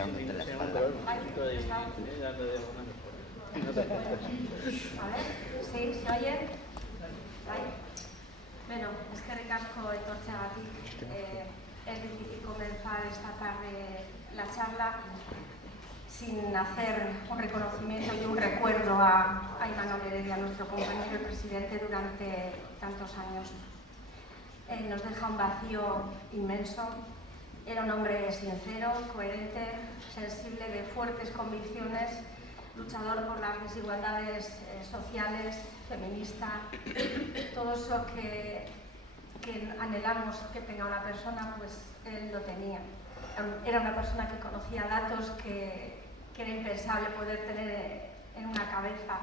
quitándote la espalda. A ver, ¿sí? ¿Se oye? Bueno, eskerrik asko etortzeagatik. Es difícil comenzar esta tarde la charla sin hacer un reconocimiento y un recuerdo a Imanol Heredia, nuestro compañero y presidente durante tantos años. Nos deja un vacío inmenso. Era un hombre sincero, coherente, sensible, de fuertes convicciones, luchador por las desigualdades sociales, feminista, todo eso que anhelamos que tenga una persona, pues él lo tenía. Era una persona que conocía datos que era impensable poder tener en una cabeza,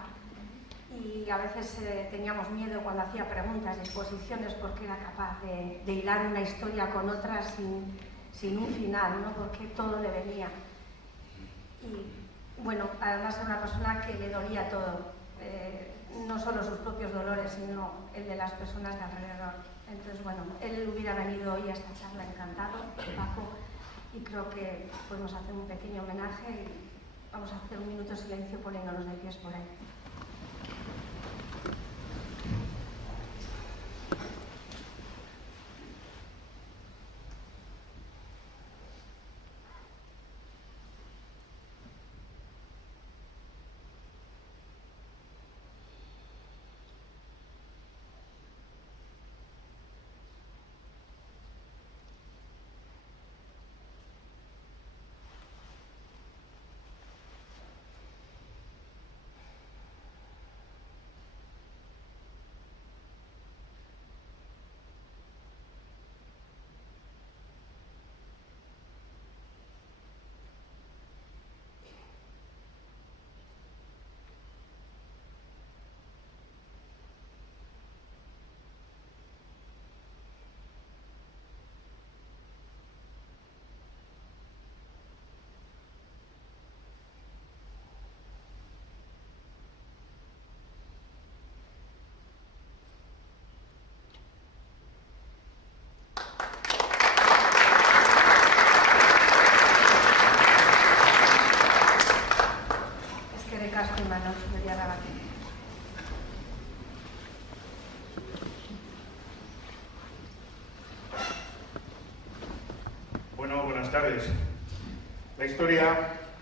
y a veces teníamos miedo cuando hacía preguntas y exposiciones porque era capaz de hilar una historia con otra sin un final, ¿no? Porque todo le venía. Y bueno, además era una persona que le dolía todo, no solo sus propios dolores, sino el de las personas de alrededor. Entonces, bueno, él hubiera venido hoy a esta charla encantado, Paco, y creo que podemos hacer un pequeño homenaje y vamos a hacer un minuto de silencio poniéndonos de pies por ahí. Bueno, buenas tardes. La historia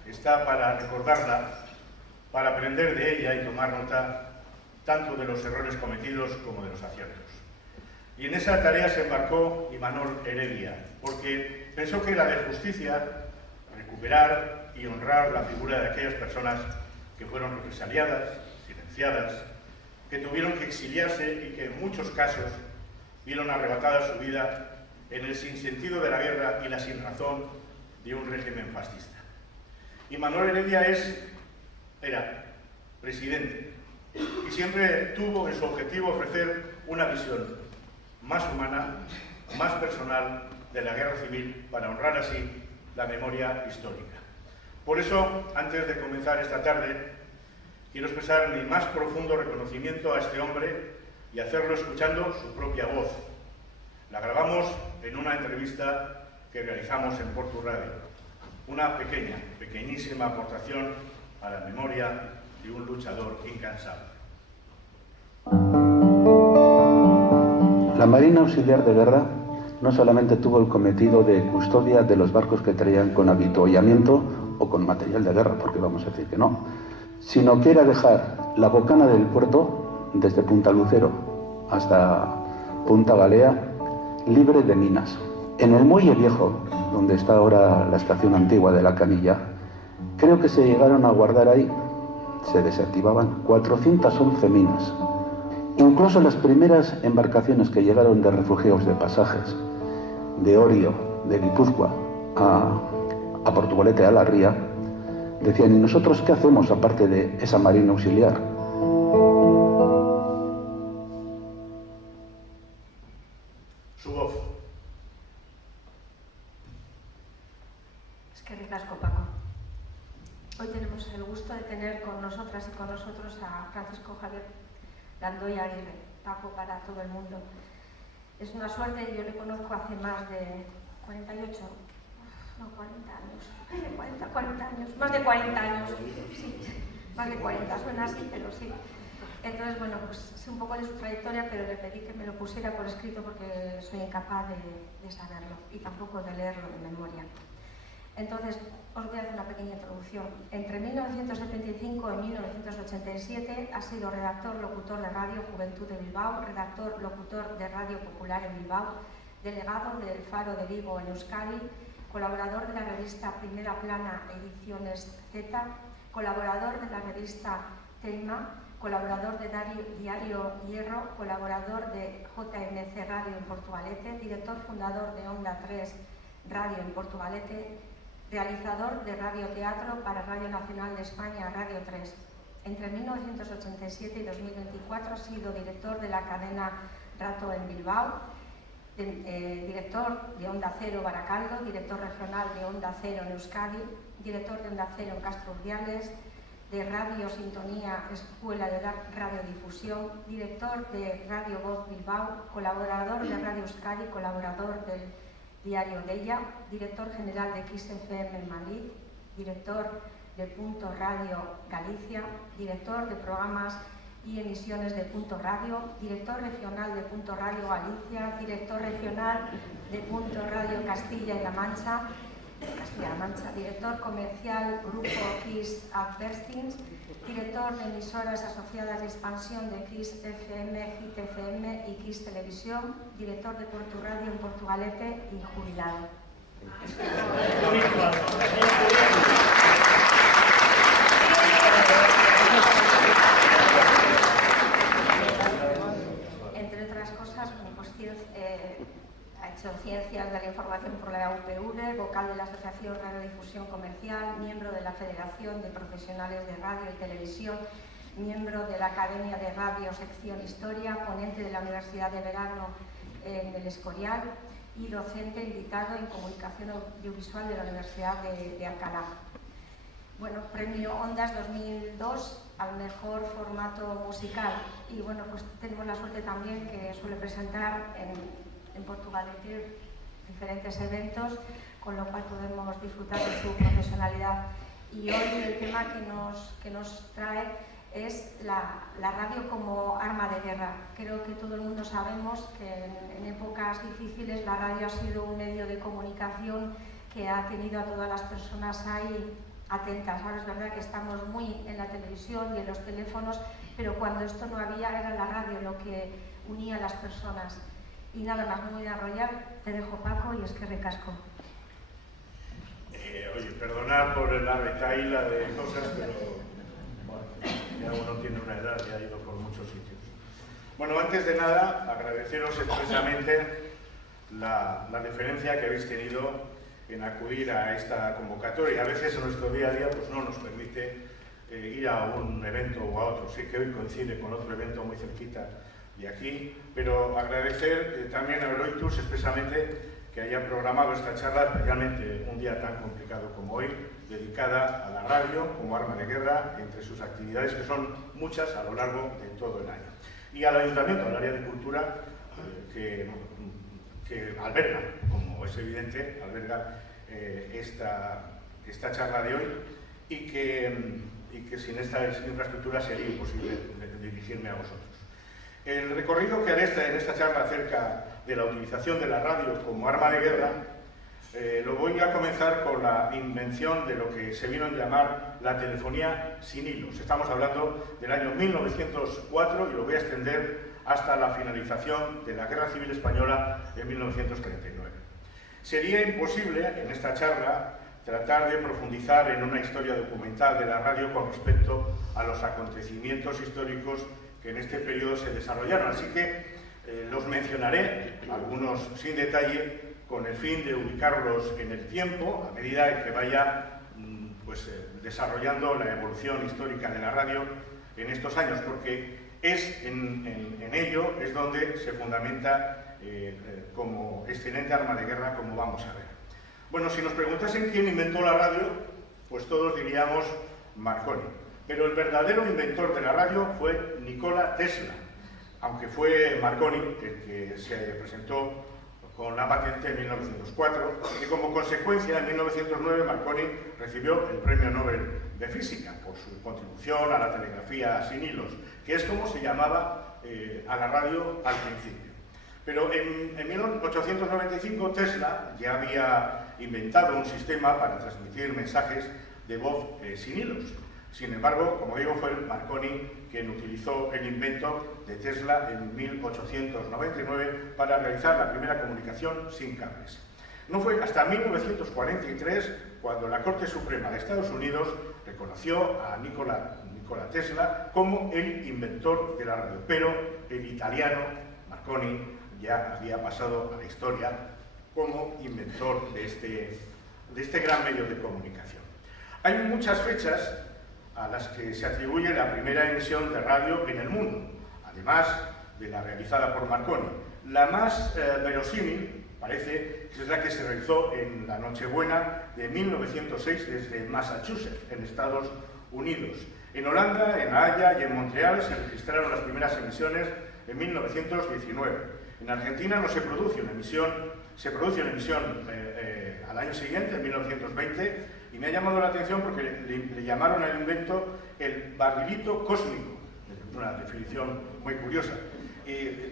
está para recordarla, para aprender de ella y tomar nota tanto de los errores cometidos como de los aciertos. Y en esa tarea se embarcó Imanol Heredia, porque pensó que era de justicia recuperar y honrar la figura de aquellas personas que fueron represaliadas, silenciadas, que tuvieron que exiliarse y que en muchos casos vieron arrebatada su vida en el sinsentido de la guerra y la sinrazón de un régimen fascista. Imanol Heredia era presidente y siempre tuvo en su objetivo ofrecer una visión más humana, más personal de la guerra civil para honrar así la memoria histórica. Por eso, antes de comenzar esta tarde, quiero expresar mi más profundo reconocimiento a este hombre y hacerlo escuchando su propia voz. La grabamos en una entrevista que realizamos en Portu Radio. Una pequeñísima aportación a la memoria de un luchador incansable. La Marina Auxiliar de Guerra no solamente tuvo el cometido de custodia de los barcos que traían con avituallamiento o con material de guerra, porque vamos a decir que no, sino que era dejar la bocana del puerto, desde Punta Lucero hasta Punta Galea, libre de minas. En el muelle viejo, donde está ahora la estación antigua de la Canilla, creo que se llegaron a guardar ahí, se desactivaban 411 minas. Incluso las primeras embarcaciones que llegaron de refugiados de pasajes, de Orio, de Guipúzcoa, a Portugalete, a la Ría, decían: ¿y nosotros qué hacemos aparte de esa marina auxiliar? Su voz. Es que ricasco, Paco. Hoy tenemos el gusto de tener con nosotras y con nosotros a Francisco Javier Gandoy Aguirre, Paco para todo el mundo. Es una suerte, yo le conozco hace más de 48, no, 40 años, 40 años, más de 40 años, sí, más de 40, suena así, pero sí. Entonces, bueno, pues sé un poco de su trayectoria, pero le pedí que me lo pusiera por escrito porque soy incapaz de saberlo y tampoco de leerlo de memoria. Entonces, os voy a hacer una pequeña introducción. Entre 1975 y 1987 ha sido redactor-locutor de Radio Juventud de Bilbao, redactor-locutor de Radio Popular en Bilbao, delegado del Faro de Vigo en Euskadi, colaborador de la revista Primera Plana Ediciones Z, colaborador de la revista Teima, colaborador de Diario Hierro, colaborador de JMC Radio en Portugalete, director fundador de Onda 3 Radio en Portugalete, realizador de radioteatro para Radio Nacional de España, Radio 3. Entre 1987 y 2024 ha sido director de la cadena Rato en Bilbao, director de Onda Cero Baracaldo, director regional de Onda Cero en Euskadi, director de Onda Cero en Castro Urdiales, de Radio Sintonía Escuela de Radiodifusión, director de Radio Voz Bilbao, colaborador de Radio Euskadi, colaborador del Diario Deia, director general de XFM en Madrid, director de Punto Radio Galicia, director de programas y emisiones de Punto Radio, director regional de Punto Radio Galicia, director regional de Punto Radio Castilla-La Mancha, director comercial Grupo Kiss Advertings, director de emisoras asociadas de expansión de Kiss FM, Hit FM y Kiss Televisión, director de Portu Radio en Portugalete y jubilado. Entre otras cosas, pues, ha hecho Ciencias de la Información por la UPV, vocal de la Asociación Radiodifusión Comercial, miembro de la Federación de Profesionales de Radio y Televisión, miembro de la Academia de Radio Sección Historia, ponente de la Universidad de Verano en el Escorial y docente invitado en Comunicación Audiovisual de la Universidad de Alcalá. Bueno, premio Ondas 2002 al mejor formato musical. Y bueno, pues tenemos la suerte también que suele presentar en Portugalete diferentes eventos, con lo cual podemos disfrutar de su profesionalidad. Y hoy el tema que nos trae es la radio como arma de guerra. Creo que todo el mundo sabemos que en épocas difíciles la radio ha sido un medio de comunicación que ha tenido a todas las personas ahí atentas. Ahora es verdad que estamos muy en la televisión y en los teléfonos, pero cuando esto no había era la radio lo que unía a las personas. Y nada más, no voy a enrollar, te dejo Paco y es que recasco. Oye, perdonad por la retaíla de cosas, pero bueno, ya uno tiene una edad y ha ido por muchos sitios. Bueno, antes de nada, agradeceros expresamente la deferencia que habéis tenido en acudir a esta convocatoria. A veces en nuestro día a día pues, no nos permite ir a un evento o a otro. Sé que hoy coincide con otro evento muy cerquita de aquí, pero agradecer también a Euroitus expresamente que haya programado esta charla, especialmente un día tan complicado como hoy, dedicada a la radio como arma de guerra, entre sus actividades, que son muchas a lo largo de todo el año. Y al Ayuntamiento, al área de Cultura, que alberga, como es evidente, alberga esta charla de hoy y que sin estas infraestructuras sería imposible dirigirme a vosotros. El recorrido que haré en esta charla acerca de la utilización de la radio como arma de guerra lo voy a comenzar con la invención de lo que se vino a llamar la telefonía sin hilos. Estamos hablando del año 1904 y lo voy a extender hasta la finalización de la Guerra Civil Española en 1939. Sería imposible en esta charla tratar de profundizar en una historia documental de la radio con respecto a los acontecimientos históricos que en este periodo se desarrollaron, así que los mencionaré, algunos sin detalle, con el fin de ubicarlos en el tiempo, a medida que vaya desarrollando la evolución histórica de la radio en estos años, porque es en ello es donde se fundamenta como excelente arma de guerra, como vamos a ver. Bueno, si nos preguntasen quién inventó la radio, pues todos diríamos Marconi. Pero el verdadero inventor de la radio fue Nikola Tesla, aunque fue Marconi el que se presentó con la patente en 1904 y como consecuencia en 1909 Marconi recibió el Premio Nobel de Física por su contribución a la telegrafía sin hilos, que es como se llamaba a la radio al principio. Pero en 1895 Tesla ya había inventado un sistema para transmitir mensajes de voz sin hilos. Sin embargo, como digo, fue Marconi quien utilizó el invento de Tesla en 1899 para realizar la primera comunicación sin cables. No fue hasta 1943 cuando la Corte Suprema de Estados Unidos reconoció a Nikola Tesla como el inventor de la radio, pero el italiano Marconi ya había pasado a la historia como inventor de este gran medio de comunicación. Hay muchas fechas a las que se atribuye la primera emisión de radio en el mundo, además de la realizada por Marconi. La más verosímil parece que es la que se realizó en la Nochebuena de 1906 desde Massachusetts, en Estados Unidos. En Holanda, en La Haya y en Montreal se registraron las primeras emisiones en 1919. En Argentina no se produce una emisión, se produce una emisión al año siguiente, en 1920, y me ha llamado la atención porque le llamaron al invento el barrilito cósmico, una definición muy curiosa.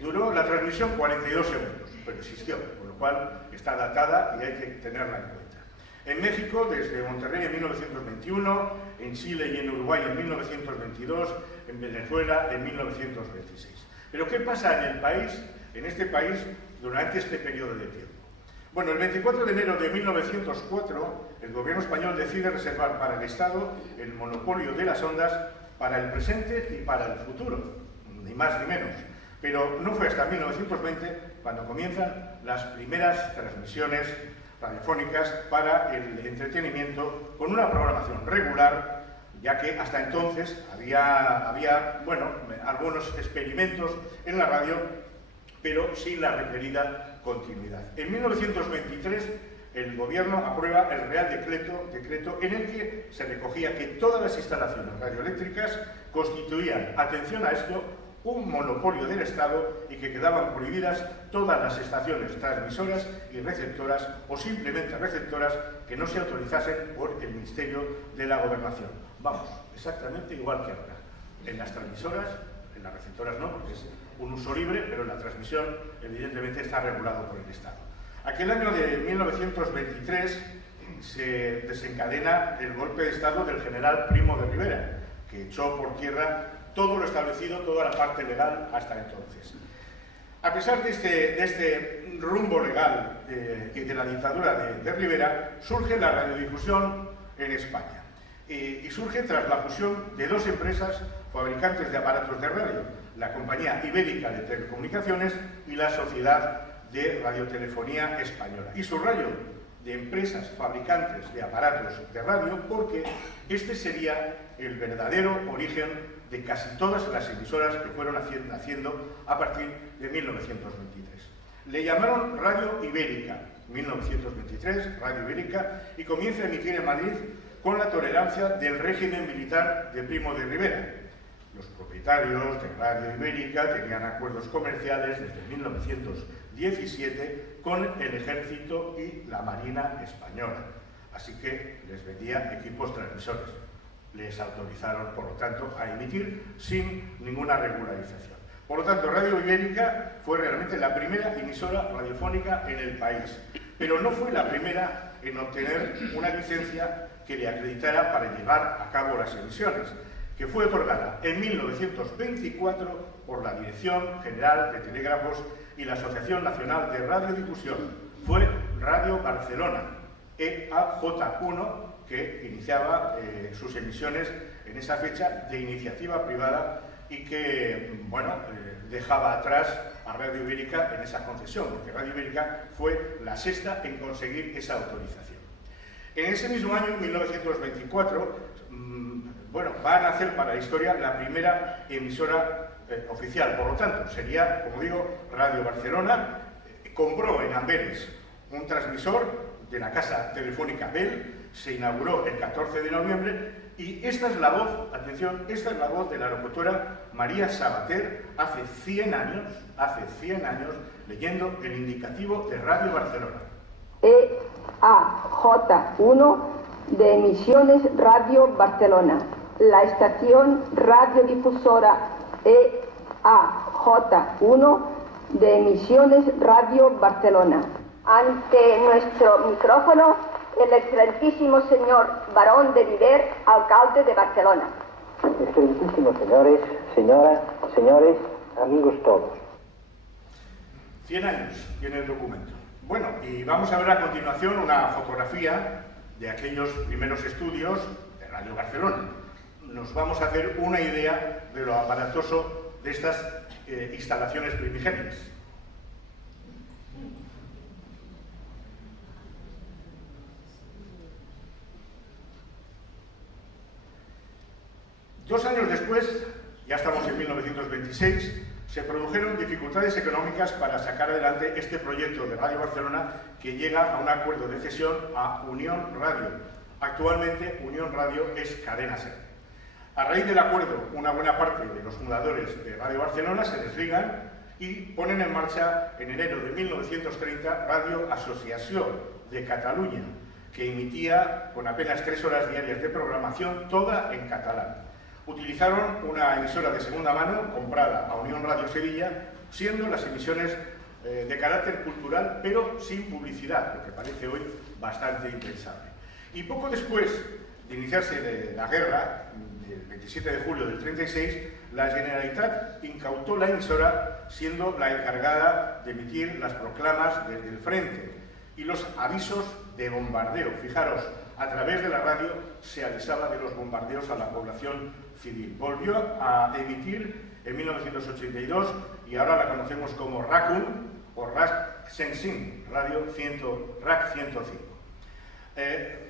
Duró la transmisión 42 segundos, pero existió, con lo cual está datada y hay que tenerla en cuenta. En México, desde Monterrey en 1921, en Chile y en Uruguay en 1922, en Venezuela en 1926. Pero ¿qué pasa en el país, en este país, durante este periodo de tiempo? Bueno, el 24 de enero de 1904, el gobierno español decide reservar para el Estado el monopolio de las ondas para el presente y para el futuro, ni más ni menos. Pero no fue hasta 1920 cuando comienzan las primeras transmisiones radiofónicas para el entretenimiento con una programación regular, ya que hasta entonces había bueno, algunos experimentos en la radio, pero sin la requerida continuidad. En 1923 el gobierno aprueba el Real Decreto en el que se recogía que todas las instalaciones radioeléctricas constituían, atención a esto, un monopolio del Estado y que quedaban prohibidas todas las estaciones transmisoras y receptoras o simplemente receptoras que no se autorizasen por el Ministerio de la Gobernación. Vamos, exactamente igual que ahora. En las transmisoras, en las receptoras no, porque es un uso libre, pero la transmisión evidentemente está regulado por el Estado. Aquel año de 1923 se desencadena el golpe de Estado del general Primo de Rivera, que echó por tierra todo lo establecido, toda la parte legal hasta entonces. A pesar de este rumbo legal y de la dictadura de Rivera, surge la radiodifusión en España. Y surge tras la fusión de dos empresas fabricantes de aparatos de radio, la Compañía Ibérica de Telecomunicaciones y la Sociedad de Radiotelefonía Española. Y subrayo de empresas fabricantes de aparatos de radio porque este sería el verdadero origen de casi todas las emisoras que fueron haciendo a partir de 1923. Le llamaron Radio Ibérica, 1923, Radio Ibérica, y comienza a emitir en Madrid con la tolerancia del régimen militar de Primo de Rivera. Los propietarios de Radio Ibérica tenían acuerdos comerciales desde 1917 con el Ejército y la Marina Española, así que les vendía equipos transmisores. Les autorizaron, por lo tanto, a emitir sin ninguna regularización. Por lo tanto, Radio Ibérica fue realmente la primera emisora radiofónica en el país, pero no fue la primera en obtener una licencia que le acreditara para llevar a cabo las emisiones, que fue otorgada en 1924 por la Dirección General de Telégrafos y la Asociación Nacional de Radiodifusión. Fue Radio Barcelona, EAJ1, que iniciaba sus emisiones en esa fecha de iniciativa privada y que, bueno, dejaba atrás a Radio Ibérica en esa concesión, porque Radio Ibérica fue la sexta en conseguir esa autorización. En ese mismo año, en 1924, bueno, va a nacer para la historia la primera emisora oficial. Por lo tanto, sería, como digo, Radio Barcelona. Compró en Amberes un transmisor de la casa telefónica Bell, se inauguró el 14 de noviembre y esta es la voz, atención, esta es la voz de la locutora María Sabater hace 100 años leyendo el indicativo de Radio Barcelona. EAJ1 de Emisiones Radio Barcelona. La estación radiodifusora EAJ1 de Emisiones Radio Barcelona. Ante nuestro micrófono, el excelentísimo señor Barón de Viver, alcalde de Barcelona. Excelentísimos señores, señoras, señores, amigos todos. 100 años tiene el documento. Bueno, y vamos a ver a continuación una fotografía de aquellos primeros estudios de Radio Barcelona. Nos vamos a hacer una idea de lo aparatoso de estas instalaciones primigenias. Dos años después, ya estamos en 1926, se produjeron dificultades económicas para sacar adelante este proyecto de Radio Barcelona, que llega a un acuerdo de cesión a Unión Radio. Actualmente Unión Radio es cadena SER. A raíz del acuerdo, una buena parte de los fundadores de Radio Barcelona se desligan y ponen en marcha en enero de 1930 Radio Asociació de Catalunya, que emitía con apenas 3 horas diarias de programación, toda en catalán. Utilizaron una emisora de segunda mano comprada a Unión Radio Sevilla, siendo las emisiones de carácter cultural, pero sin publicidad, lo que parece hoy bastante impensable. Y poco después de iniciarse la guerra, el 27 de julio del 36, la Generalitat incautó la emisora, siendo la encargada de emitir las proclamas desde el frente y los avisos de bombardeo. Fijaros, a través de la radio se avisaba de los bombardeos a la población civil. Volvió a emitir en 1982 y ahora la conocemos como RAC1 o RAC 105, RAC 105.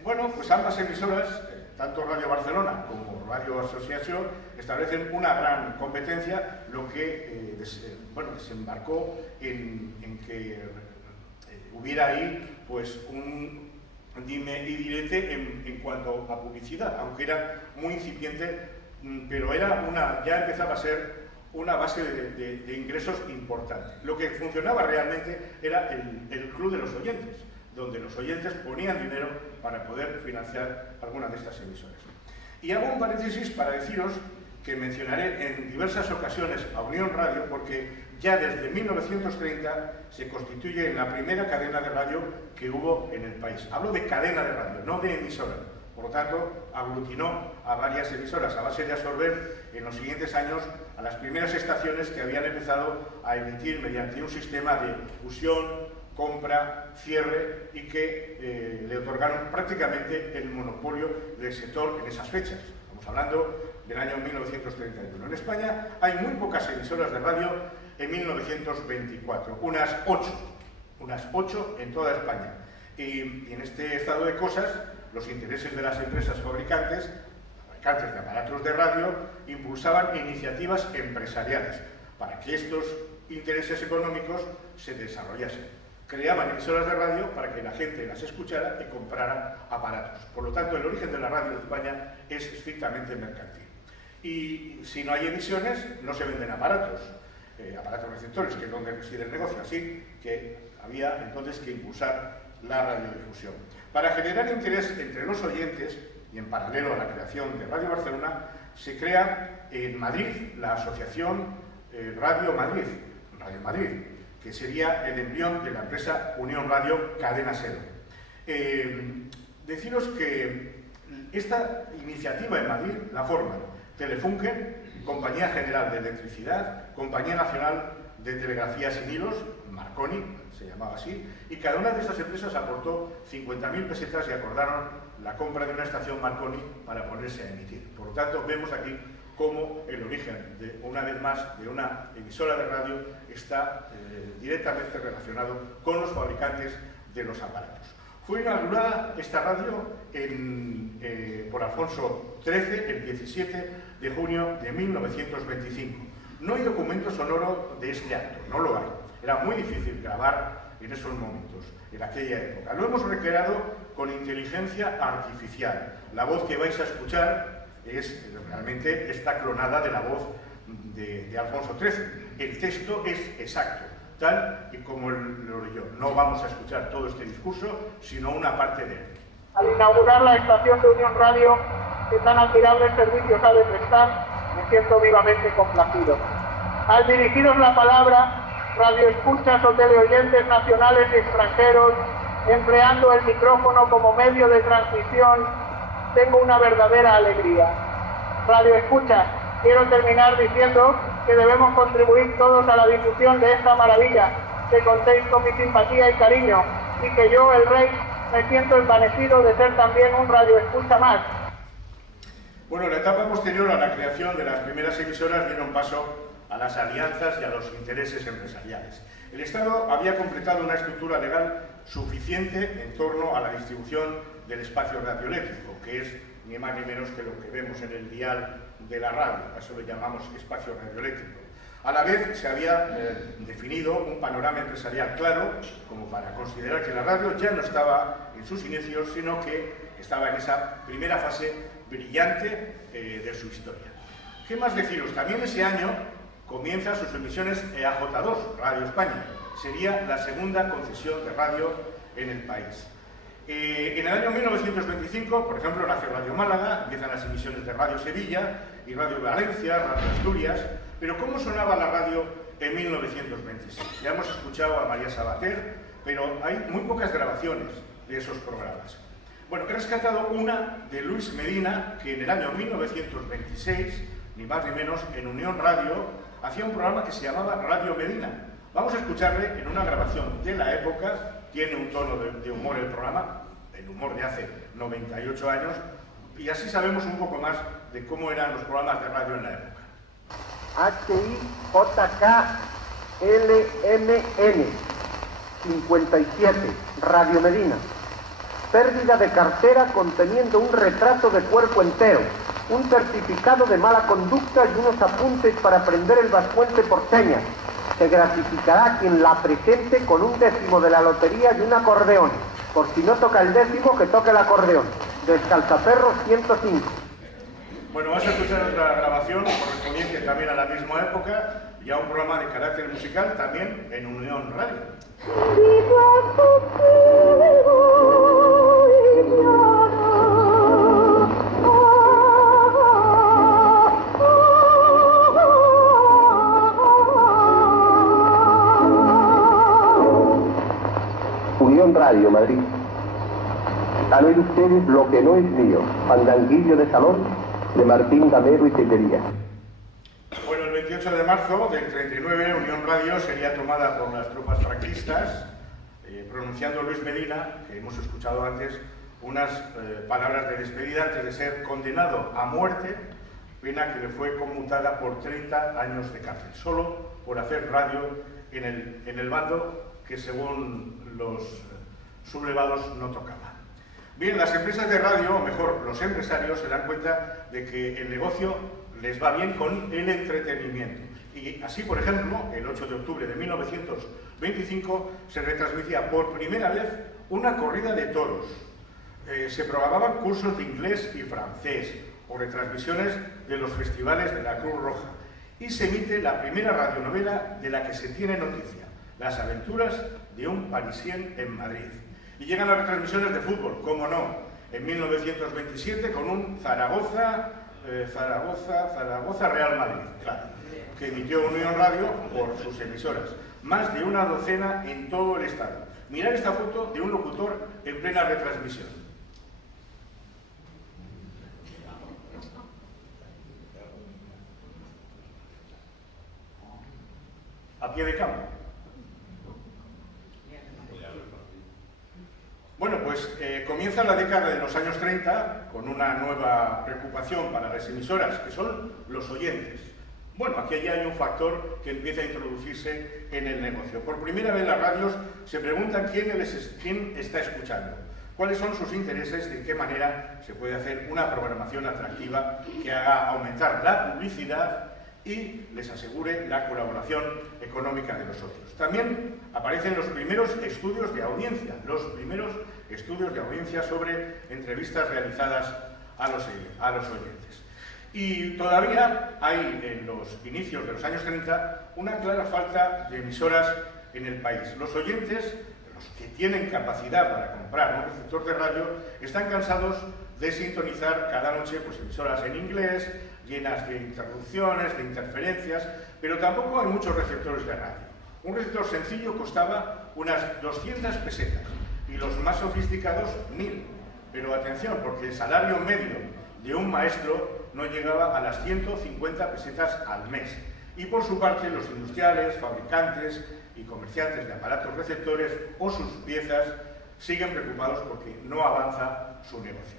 Bueno, pues ambas emisoras, tanto Radio Barcelona como Radio Asociació, establecen una gran competencia, lo que desembarcó en que hubiera ahí pues un dime y direte en cuanto a publicidad, aunque era muy incipiente, pero era ya empezaba a ser una base de ingresos importante. Lo que funcionaba realmente era el club de los oyentes, donde los oyentes ponían dinero para poder financiar alguna de estas emisoras. Y hago un paréntesis para deciros que mencionaré en diversas ocasiones a Unión Radio, porque ya desde 1930 se constituye en la primera cadena de radio que hubo en el país. Hablo de cadena de radio, no de emisora. Por lo tanto, aglutinó a varias emisoras a base de absorber en los siguientes años a las primeras estaciones que habían empezado a emitir mediante un sistema de fusión, compra, cierre y que le otorgaron prácticamente el monopolio del sector en esas fechas. Estamos hablando del año 1931. En España hay muy pocas emisoras de radio en 1924, unas 8 en toda España. Y en este estado de cosas, los intereses de las empresas fabricantes de aparatos de radio, impulsaban iniciativas empresariales para que estos intereses económicos se desarrollasen. Creaban emisoras de radio para que la gente las escuchara y comprara aparatos. Por lo tanto, el origen de la radio en España es estrictamente mercantil. Y si no hay emisiones, no se venden aparatos receptores, que es donde reside el negocio. Así que había entonces que impulsar la radiodifusión. Para generar interés entre los oyentes, y en paralelo a la creación de Radio Barcelona, se crea en Madrid la asociación Radio Madrid, que sería el embrión de la empresa Unión Radio Cadena SER. Deciros que esta iniciativa en Madrid la forman Telefunken, Compañía General de Electricidad, Compañía Nacional de Telegrafía Sin Hilos, Marconi, se llamaba así, y cada una de estas empresas aportó 50.000 pesetas y acordaron la compra de una estación Marconi para ponerse a emitir. Por lo tanto, vemos aquí cómo el origen, una vez más, de una emisora de radio está directamente relacionado con los fabricantes de los aparatos. Fue inaugurada esta radio por Alfonso XIII el 17 de junio de 1925. No hay documento sonoro de este acto, no lo hay. Era muy difícil grabar en esos momentos, en aquella época. Lo hemos recreado con inteligencia artificial. La voz que vais a escuchar realmente está clonada de la voz de Alfonso XIII. El texto es exacto. tal y como lo leyó. No vamos a escuchar todo este discurso, sino una parte de él. Al inaugurar la estación de Unión Radio, que tan admirables servicios ha de prestar, me siento vivamente complacido. Al dirigiros la palabra, radioescuchas o teleoyentes nacionales y extranjeros, empleando el micrófono como medio de transmisión, tengo una verdadera alegría. Radioescuchas, quiero terminar diciendo que debemos contribuir todos a la difusión de esta maravilla, que contéis con mi simpatía y cariño, y que yo, el rey, me siento envanecido de ser también un radioescucha más. Bueno, la etapa posterior a la creación de las primeras emisoras dieron paso a las alianzas y a los intereses empresariales. El Estado había completado una estructura legal suficiente en torno a la distribución del espacio radioeléctrico, que es ni más ni menos que lo que vemos en el dial de la radio, a eso lo llamamos espacio radioeléctrico. A la vez se había definido un panorama empresarial claro, como para considerar que la radio ya no estaba en sus inicios, sino que estaba en esa primera fase brillante de su historia. ¿Qué más deciros? También ese año comienza sus emisiones EAJ2, Radio España. Sería la segunda concesión de radio en el país. En el año 1925, por ejemplo, nace Radio Málaga, empiezan las emisiones de Radio Sevilla y Radio Valencia, Radio Asturias. Pero ¿cómo sonaba la radio en 1926? Ya hemos escuchado a María Sabater, pero hay muy pocas grabaciones de esos programas. Bueno, he rescatado una de Luis Medina, que en el año 1926, ni más ni menos, en Unión Radio, hacía un programa que se llamaba Radio Medina. Vamos a escucharle en una grabación de la época. Tiene un tono de humor el programa, el humor de hace 98 años, y así sabemos un poco más de cómo eran los programas de radio en la época. HIJKLMN 57, Radio Medina. Pérdida de cartera conteniendo un retrato de cuerpo entero, un certificado de mala conducta y unos apuntes para prender el vascuence por señas. Se gratificará quien la presente con un décimo de la lotería y un acordeón. Por si no toca el décimo, que toque el acordeón. Descalzaperros 105. Bueno, vamos a escuchar otra grabación correspondiente también a la misma época, ya un programa de carácter musical también en Unión Radio. Unión Radio, Madrid. Han oído ustedes lo que no es mío, Fandanguillo de Salón, de Martín Gamero y Tetería. Bueno, el 28 de marzo del 39, Unión Radio sería tomada por las tropas franquistas, pronunciando Luis Medina, que hemos escuchado antes, unas palabras de despedida antes de ser condenado a muerte, pena que le fue conmutada por 30 años de cárcel, solo por hacer radio en el bando que según los sublevados no tocaba. Bien, las empresas de radio, o mejor, los empresarios, se dan cuenta de que el negocio les va bien con el entretenimiento. Y así, por ejemplo, el 8 de octubre de 1925 se retransmitía por primera vez una corrida de toros. Se programaban cursos de inglés y francés o retransmisiones de los festivales de la Cruz Roja. Y se emite la primera radionovela de la que se tiene noticia, Las aventuras de un parisien en Madrid. Y llegan las retransmisiones de fútbol, cómo no, en 1927 con un Zaragoza Real Madrid, claro, que emitió Unión Radio por sus emisoras. Más de una docena en todo el estado. Mirad esta foto de un locutor en plena retransmisión. A pie de campo. Bueno, pues comienza la década de los años 30 con una nueva preocupación para las emisoras, que son los oyentes. Bueno, aquí ya hay un factor que empieza a introducirse en el negocio. Por primera vez las radios se preguntan quién está escuchando, cuáles son sus intereses, de qué manera se puede hacer una programación atractiva que haga aumentar la publicidad y les asegure la colaboración económica de los socios. También aparecen los primeros estudios de audiencia, sobre entrevistas realizadas a los oyentes. Y todavía hay, en los inicios de los años 30, una clara falta de emisoras en el país. Los oyentes, los que tienen capacidad para comprar un receptor de radio, están cansados de sintonizar cada noche pues, emisoras en inglés, llenas de interrupciones, de interferencias, pero tampoco hay muchos receptores de radio. Un receptor sencillo costaba unas 200 pesetas y los más sofisticados 1000. Pero atención, porque el salario medio de un maestro no llegaba a las 150 pesetas al mes. Y por su parte, los industriales, fabricantes y comerciantes de aparatos receptores o sus piezas siguen preocupados porque no avanza su negocio.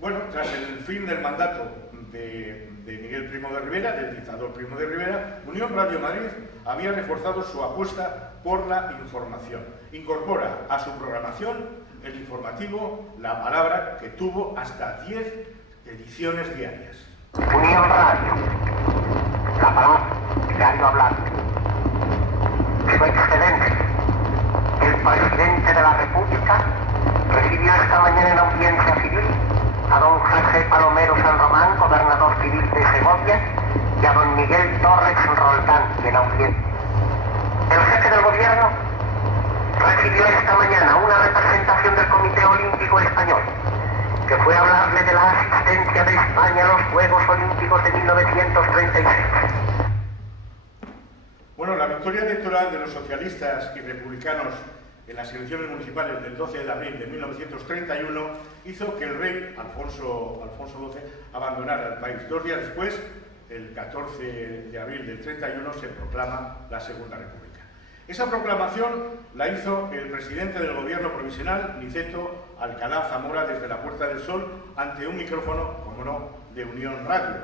Bueno, tras el fin del mandato de Miguel Primo de Rivera, del dictador Primo de Rivera, Unión Radio Madrid había reforzado su apuesta por la información. Incorpora a su programación el informativo La Palabra, que tuvo hasta 10 ediciones diarias. Unión Radio, La Palabra, diario hablante. Su Excelencia, el Presidente de la República, recibió esta mañana en audiencia civil a don José Palomero San Román, gobernador civil de Segovia, y a don Miguel Torres Roldán, en audiencia. El jefe del gobierno recibió esta mañana una representación del Comité Olímpico Español, que fue a hablarle de la asistencia de España a los Juegos Olímpicos de 1936. Bueno, la victoria electoral de los socialistas y republicanos en las elecciones municipales del 12 de abril de 1931 hizo que el rey Alfonso XII abandonara el país. 2 días después, el 14 de abril del 31, se proclama la Segunda República. Esa proclamación la hizo el presidente del gobierno provisional, Niceto Alcalá Zamora, desde la Puerta del Sol, ante un micrófono, como no, de Unión Radio.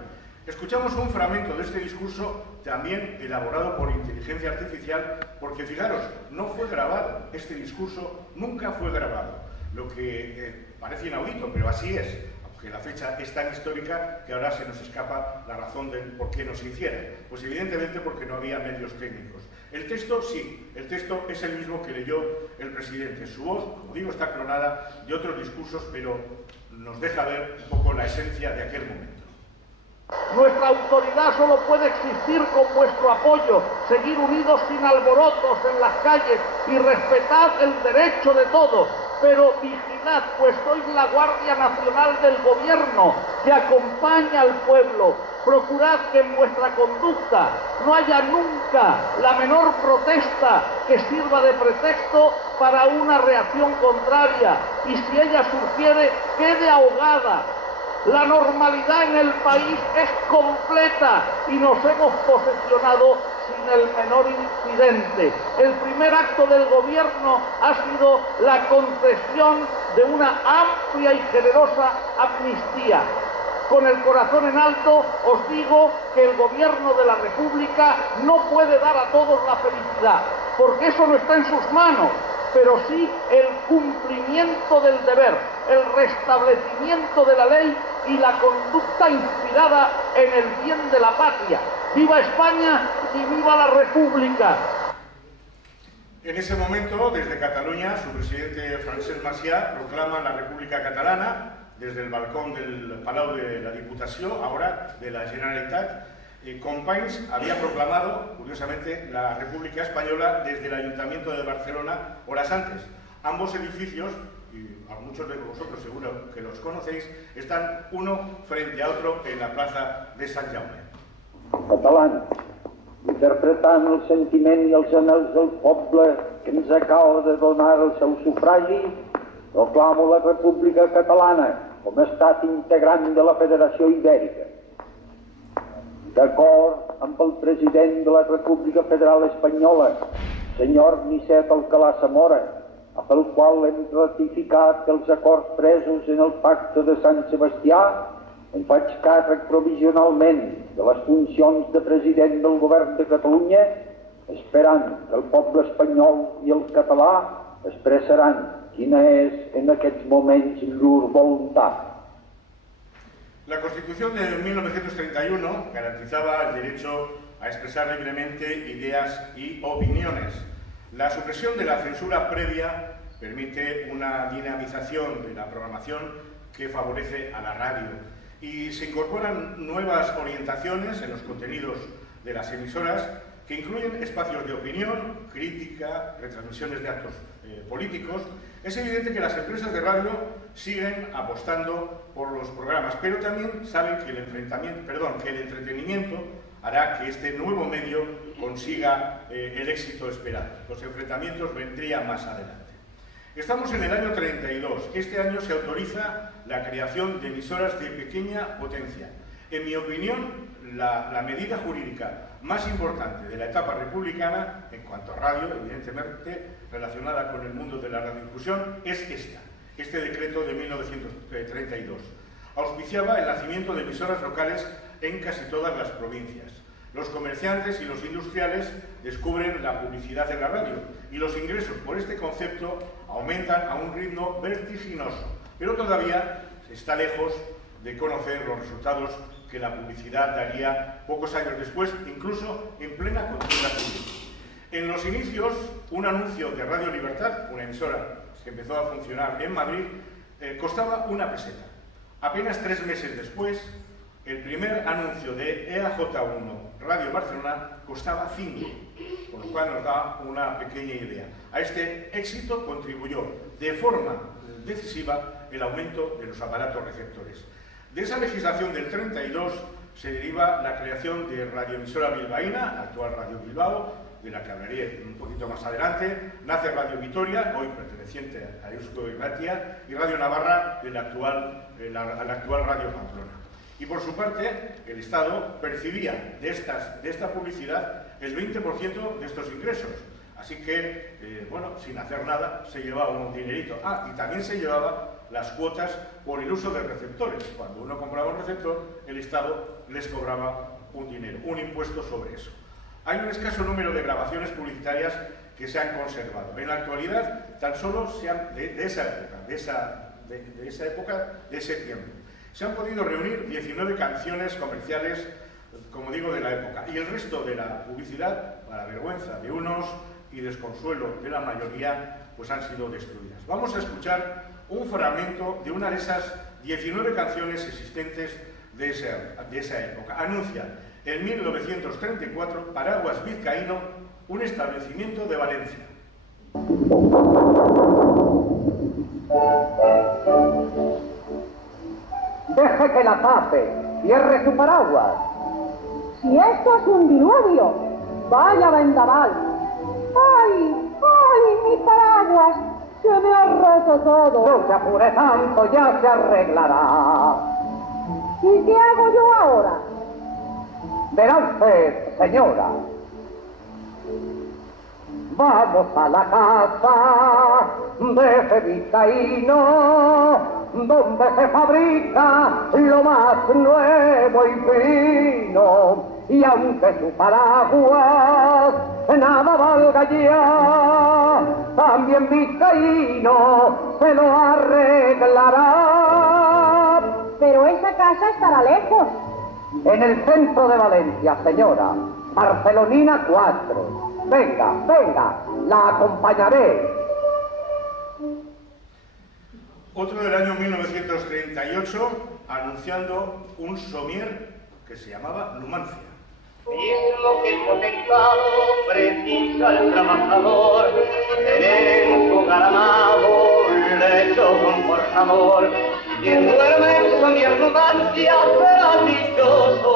Escuchamos un fragmento de este discurso, también elaborado por inteligencia artificial, porque fijaros, no fue grabado, este discurso nunca fue grabado, lo que parece inaudito, pero así es, aunque la fecha es tan histórica que ahora se nos escapa la razón del por qué no se hiciera. Pues evidentemente porque no había medios técnicos. El texto sí, el texto es el mismo que leyó el presidente. Su voz, como digo, está clonada de otros discursos, pero nos deja ver un poco la esencia de aquel momento. Nuestra autoridad solo puede existir con vuestro apoyo. Seguir unidos sin alborotos en las calles y respetad el derecho de todos. Pero vigilad, pues sois la Guardia Nacional del Gobierno que acompaña al pueblo. Procurad que en vuestra conducta no haya nunca la menor protesta que sirva de pretexto para una reacción contraria, y si ella surgiere, quede ahogada. La normalidad en el país es completa y nos hemos posesionado sin el menor incidente. El primer acto del gobierno ha sido la concesión de una amplia y generosa amnistía. Con el corazón en alto os digo que el gobierno de la República no puede dar a todos la felicidad, porque eso no está en sus manos, pero sí el cumplimiento del deber, el restablecimiento de la ley y la conducta inspirada en el bien de la patria. ¡Viva España y viva la República! En ese momento, desde Cataluña, su presidente Francesc Macià proclama la República Catalana desde el balcón del Palau de la Diputació, ahora de la Generalitat. Companys había proclamado, curiosamente, la República Española desde el Ayuntamiento de Barcelona horas antes. Ambos edificios, y a muchos de vosotros seguro que los conocéis, están uno frente a otro en la plaza de Sant Jaume. Catalans, interpretant el sentiment i els anhels del poble que ens acaba de donar el seu sufragi, proclamo la República Catalana com a estat integrant de la Federació Ibèrica. D'acord amb el president de la República Federal Espanyola, senyor Nicet Alcalá Zamora, amb el qual hem ratificat els acords presos en el Pacte de Sant Sebastià, em faig càrrec provisionalment de les funcions de president del govern de Catalunya, esperant que el poble espanyol i el català expressaran quina és en aquests moments llur voluntat. La Constitución de 1931 garantizaba el derecho a expresar libremente ideas y opiniones. La supresión de la censura previa permite una dinamización de la programación que favorece a la radio y se incorporan nuevas orientaciones en los contenidos de las emisoras que incluyen espacios de opinión, crítica, retransmisiones de actos políticos. Es evidente que las empresas de radio siguen apostando por los programas, pero también saben que el entretenimiento hará que este nuevo medio consiga el éxito esperado. Los enfrentamientos vendrían más adelante. Estamos en el año 32. Este año se autoriza la creación de emisoras de pequeña potencia. En mi opinión, la medida jurídica más importante de la etapa republicana, en cuanto a radio, evidentemente relacionada con el mundo de la radiodifusión, es este decreto de 1932. Auspiciaba el nacimiento de emisoras locales en casi todas las provincias. Los comerciantes y los industriales descubren la publicidad en la radio y los ingresos por este concepto aumentan a un ritmo vertiginoso, pero todavía está lejos de conocer los resultados que la publicidad daría pocos años después, incluso en plena contienda civil. En los inicios, un anuncio de Radio Libertad, una emisora que empezó a funcionar en Madrid, costaba 1 peseta. Apenas 3 meses después, el primer anuncio de EAJ1 Radio Barcelona costaba 5, con lo cual nos da una pequeña idea. A este éxito contribuyó de forma decisiva el aumento de los aparatos receptores. De esa legislación del 32 se deriva la creación de radioemisora bilbaína, actual Radio Bilbao, de la que hablaré un poquito más adelante. Nace Radio Vitoria, hoy perteneciente a Eusko Irratia, y Radio Navarra, de la actual Radio Pamplona. Y por su parte, el Estado percibía de esta publicidad el 20% de estos ingresos. Así que, bueno, sin hacer nada, se llevaba un dinerito. Y también se llevaba las cuotas por el uso de receptores. Cuando uno compraba un receptor, el Estado les cobraba un dinero, un impuesto sobre eso. Hay un escaso número de grabaciones publicitarias que se han conservado. En la actualidad, tan solo de ese tiempo, se han podido reunir 19 canciones comerciales, como digo, de la época. Y el resto de la publicidad, para vergüenza de unos y desconsuelo de la mayoría, pues han sido destruidas. Vamos a escuchar un fragmento de una de esas 19 canciones existentes de esa época. Anuncia en 1934 Paraguas Vizcaíno, un establecimiento de Valencia. Deje que la tape, cierre su paraguas. Si esto es un diluvio, vaya vendaval. ¡Ay, ay, mi paraguas! Se me ha roto todo. No se apure tanto, ya se arreglará. ¿Y qué hago yo ahora? Verá usted, señora. Vamos a la casa de ese vizcaíno, donde se fabrica lo más nuevo y fino. Y aunque su paraguas nada valga ya, también vizcaíno se lo arreglará. Pero esa casa estará lejos. En el centro de Valencia, señora. Barcelonina 4. Venga, venga, la acompañaré. Otro del año 1938, anunciando un somier que se llamaba Numancia. Es lo que el potentado precisa el trabajador, tener su garamado lecho con amor. Quien duerme en somier Numancia será dichoso.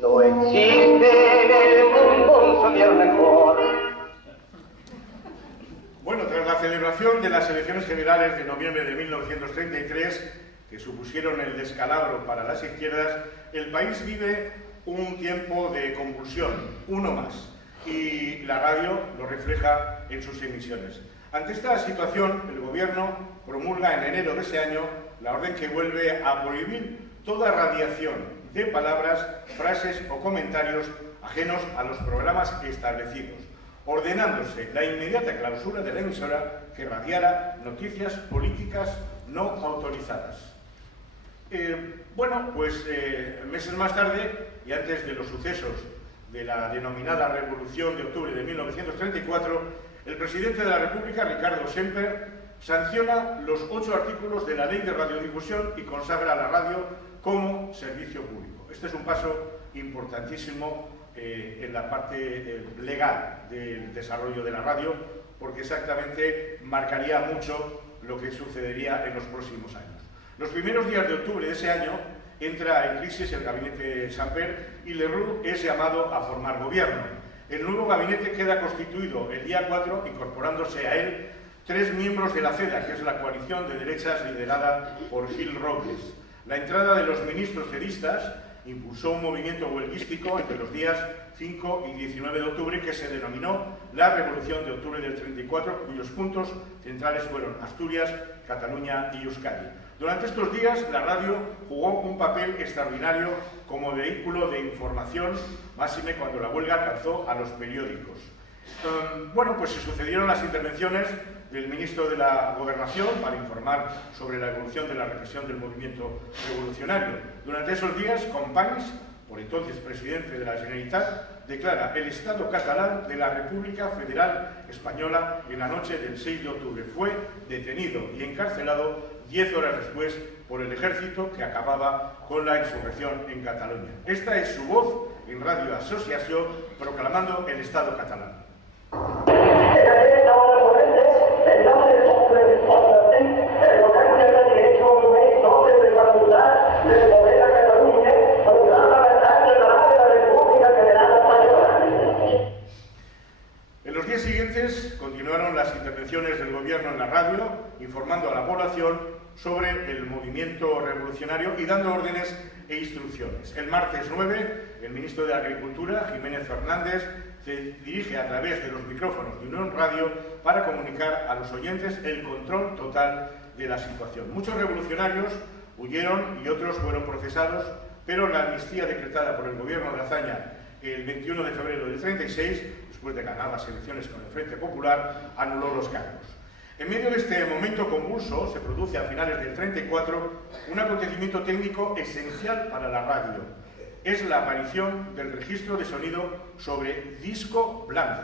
No existe en el mundo un somier mejor. Bueno, tras la celebración de las elecciones generales de noviembre de 1933, que supusieron el descalabro para las izquierdas, el país vive un tiempo de convulsión, uno más, y la radio lo refleja en sus emisiones. Ante esta situación, el gobierno promulga en enero de ese año la orden que vuelve a prohibir toda radiación de palabras, frases o comentarios ajenos a los programas establecidos, ordenándose la inmediata clausura de la emisora que radiara noticias políticas no autorizadas. Meses más tarde, y antes de los sucesos de la denominada Revolución de Octubre de 1934, el presidente de la República, Ricardo Semper, sanciona los 8 artículos de la Ley de Radiodifusión y consagra a la radio como servicio público. Este es un paso importantísimo en la parte legal del desarrollo de la radio, porque exactamente marcaría mucho lo que sucedería en los próximos años. Los primeros días de octubre de ese año entra en crisis el gabinete Samper y Lerroux es llamado a formar gobierno. El nuevo gabinete queda constituido el día 4, incorporándose a él 3 miembros de la CEDA, que es la coalición de derechas liderada por Gil Robles. La entrada de los ministros cedistas impulsó un movimiento huelguístico entre los días 5 y 19 de octubre que se denominó la Revolución de Octubre del 34, cuyos puntos centrales fueron Asturias, Cataluña y Euskadi. Durante estos días, la radio jugó un papel extraordinario como vehículo de información, máxime cuando la huelga alcanzó a los periódicos. Bueno, pues se sucedieron las intervenciones del ministro de la Gobernación para informar sobre la evolución de la represión del movimiento revolucionario. Durante esos días, Companys, por entonces presidente de la Generalitat, declara el Estado catalán de la República Federal Española en la noche del 6 de octubre. Fue detenido y encarcelado 10 horas después por el ejército que acababa con la insurrección en Cataluña. Esta es su voz en Radio Asociación proclamando el Estado catalán. En los días siguientes continuaron las intervenciones del gobierno en la radio, informando a la población sobre el movimiento revolucionario y dando órdenes e instrucciones. El martes 9, el ministro de Agricultura, Jiménez Fernández, se dirige a través de los micrófonos de Unión Radio para comunicar a los oyentes el control total de la situación. Muchos revolucionarios huyeron y otros fueron procesados, pero la amnistía decretada por el gobierno de Azaña el 21 de febrero del 36, después de ganar las elecciones con el Frente Popular, anuló los cargos. En medio de este momento convulso se produce a finales del 34 un acontecimiento técnico esencial para la radio. Es la aparición del registro de sonido sobre disco blando.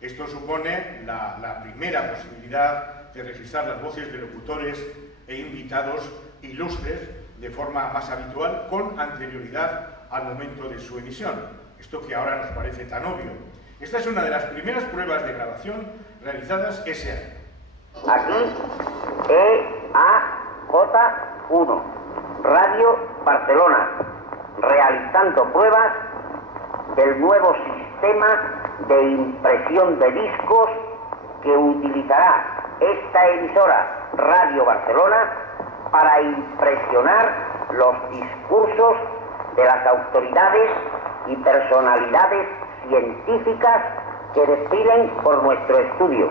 Esto supone la primera posibilidad de registrar las voces de locutores e invitados ilustres de forma más habitual con anterioridad al momento de su emisión. Esto que ahora nos parece tan obvio. Esta es una de las primeras pruebas de grabación realizadas ese año. Aquí, EAJ1, Radio Barcelona, realizando pruebas del nuevo sistema de impresión de discos que utilizará esta emisora Radio Barcelona para impresionar los discursos de las autoridades y personalidades científicas que desfilen por nuestro estudio.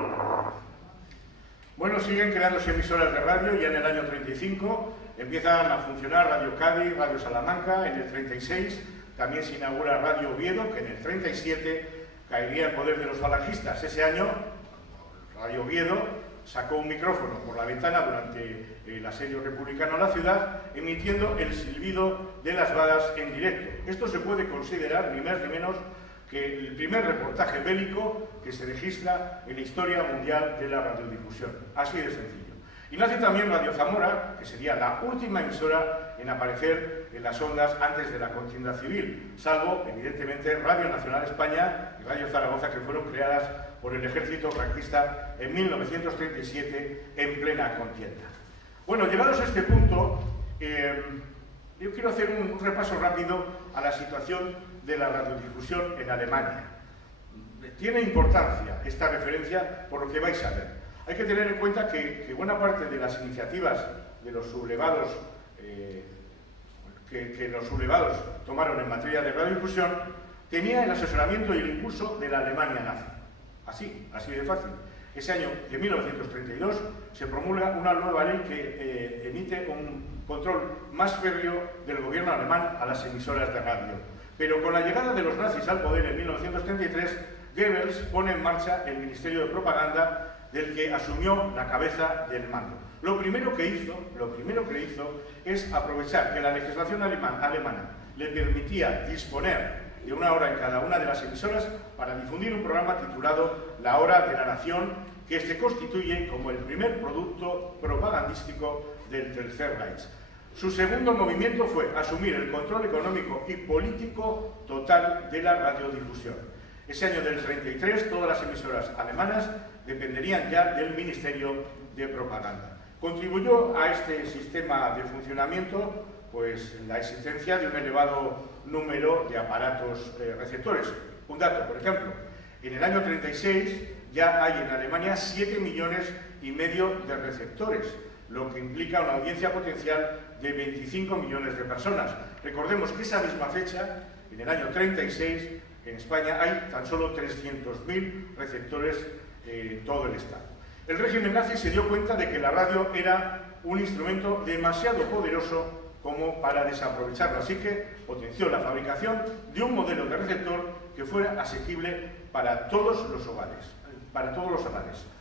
Bueno, siguen creándose emisoras de radio. Ya en el año 35 empiezan a funcionar Radio Cádiz, Radio Salamanca. En el 36 también se inaugura Radio Oviedo, que en el 37 caería en poder de los falangistas. Ese año, Radio Oviedo sacó un micrófono por la ventana durante el asedio republicano a la ciudad, emitiendo el silbido de las balas en directo. Esto se puede considerar ni más ni menos que el primer reportaje bélico que se registra en la historia mundial de la radiodifusión. Así de sencillo. Y nace también Radio Zamora, que sería la última emisora en aparecer en las ondas antes de la contienda civil, salvo, evidentemente, Radio Nacional España y Radio Zaragoza, que fueron creadas por el ejército franquista en 1937 en plena contienda. Bueno, llegados a este punto, yo quiero hacer un repaso rápido a la situación de la radiodifusión en Alemania. Tiene importancia esta referencia por lo que vais a ver. Hay que tener en cuenta que buena parte de las iniciativas de los sublevados que los sublevados tomaron en materia de radiodifusión tenía el asesoramiento y el impulso de la Alemania nazi. Así de fácil. Ese año de 1932 se promulga una nueva ley que emite un control más férreo del gobierno alemán a las emisoras de radio. Pero con la llegada de los nazis al poder en 1933, Goebbels pone en marcha el Ministerio de Propaganda, del que asumió la cabeza del mando. Lo primero que hizo es aprovechar que la legislación alemana le permitía disponer de una hora en cada una de las emisoras para difundir un programa titulado La Hora de la Nación, que se constituye como el primer producto propagandístico del Tercer Reich. Su segundo movimiento fue asumir el control económico y político total de la radiodifusión. Ese año del 33, todas las emisoras alemanas dependerían ya del Ministerio de Propaganda. Contribuyó a este sistema de funcionamiento pues, la existencia de un elevado número de aparatos receptores. Un dato, por ejemplo, en el año 36 ya hay en Alemania 7,5 millones de receptores, lo que implica una audiencia potencial de 25 millones de personas. Recordemos que esa misma fecha, en el año 36, en España hay tan solo 300.000 receptores en todo el Estado. El régimen nazi se dio cuenta de que la radio era un instrumento demasiado poderoso como para desaprovecharlo, así que potenció la fabricación de un modelo de receptor que fuera asequible para todos los hogares.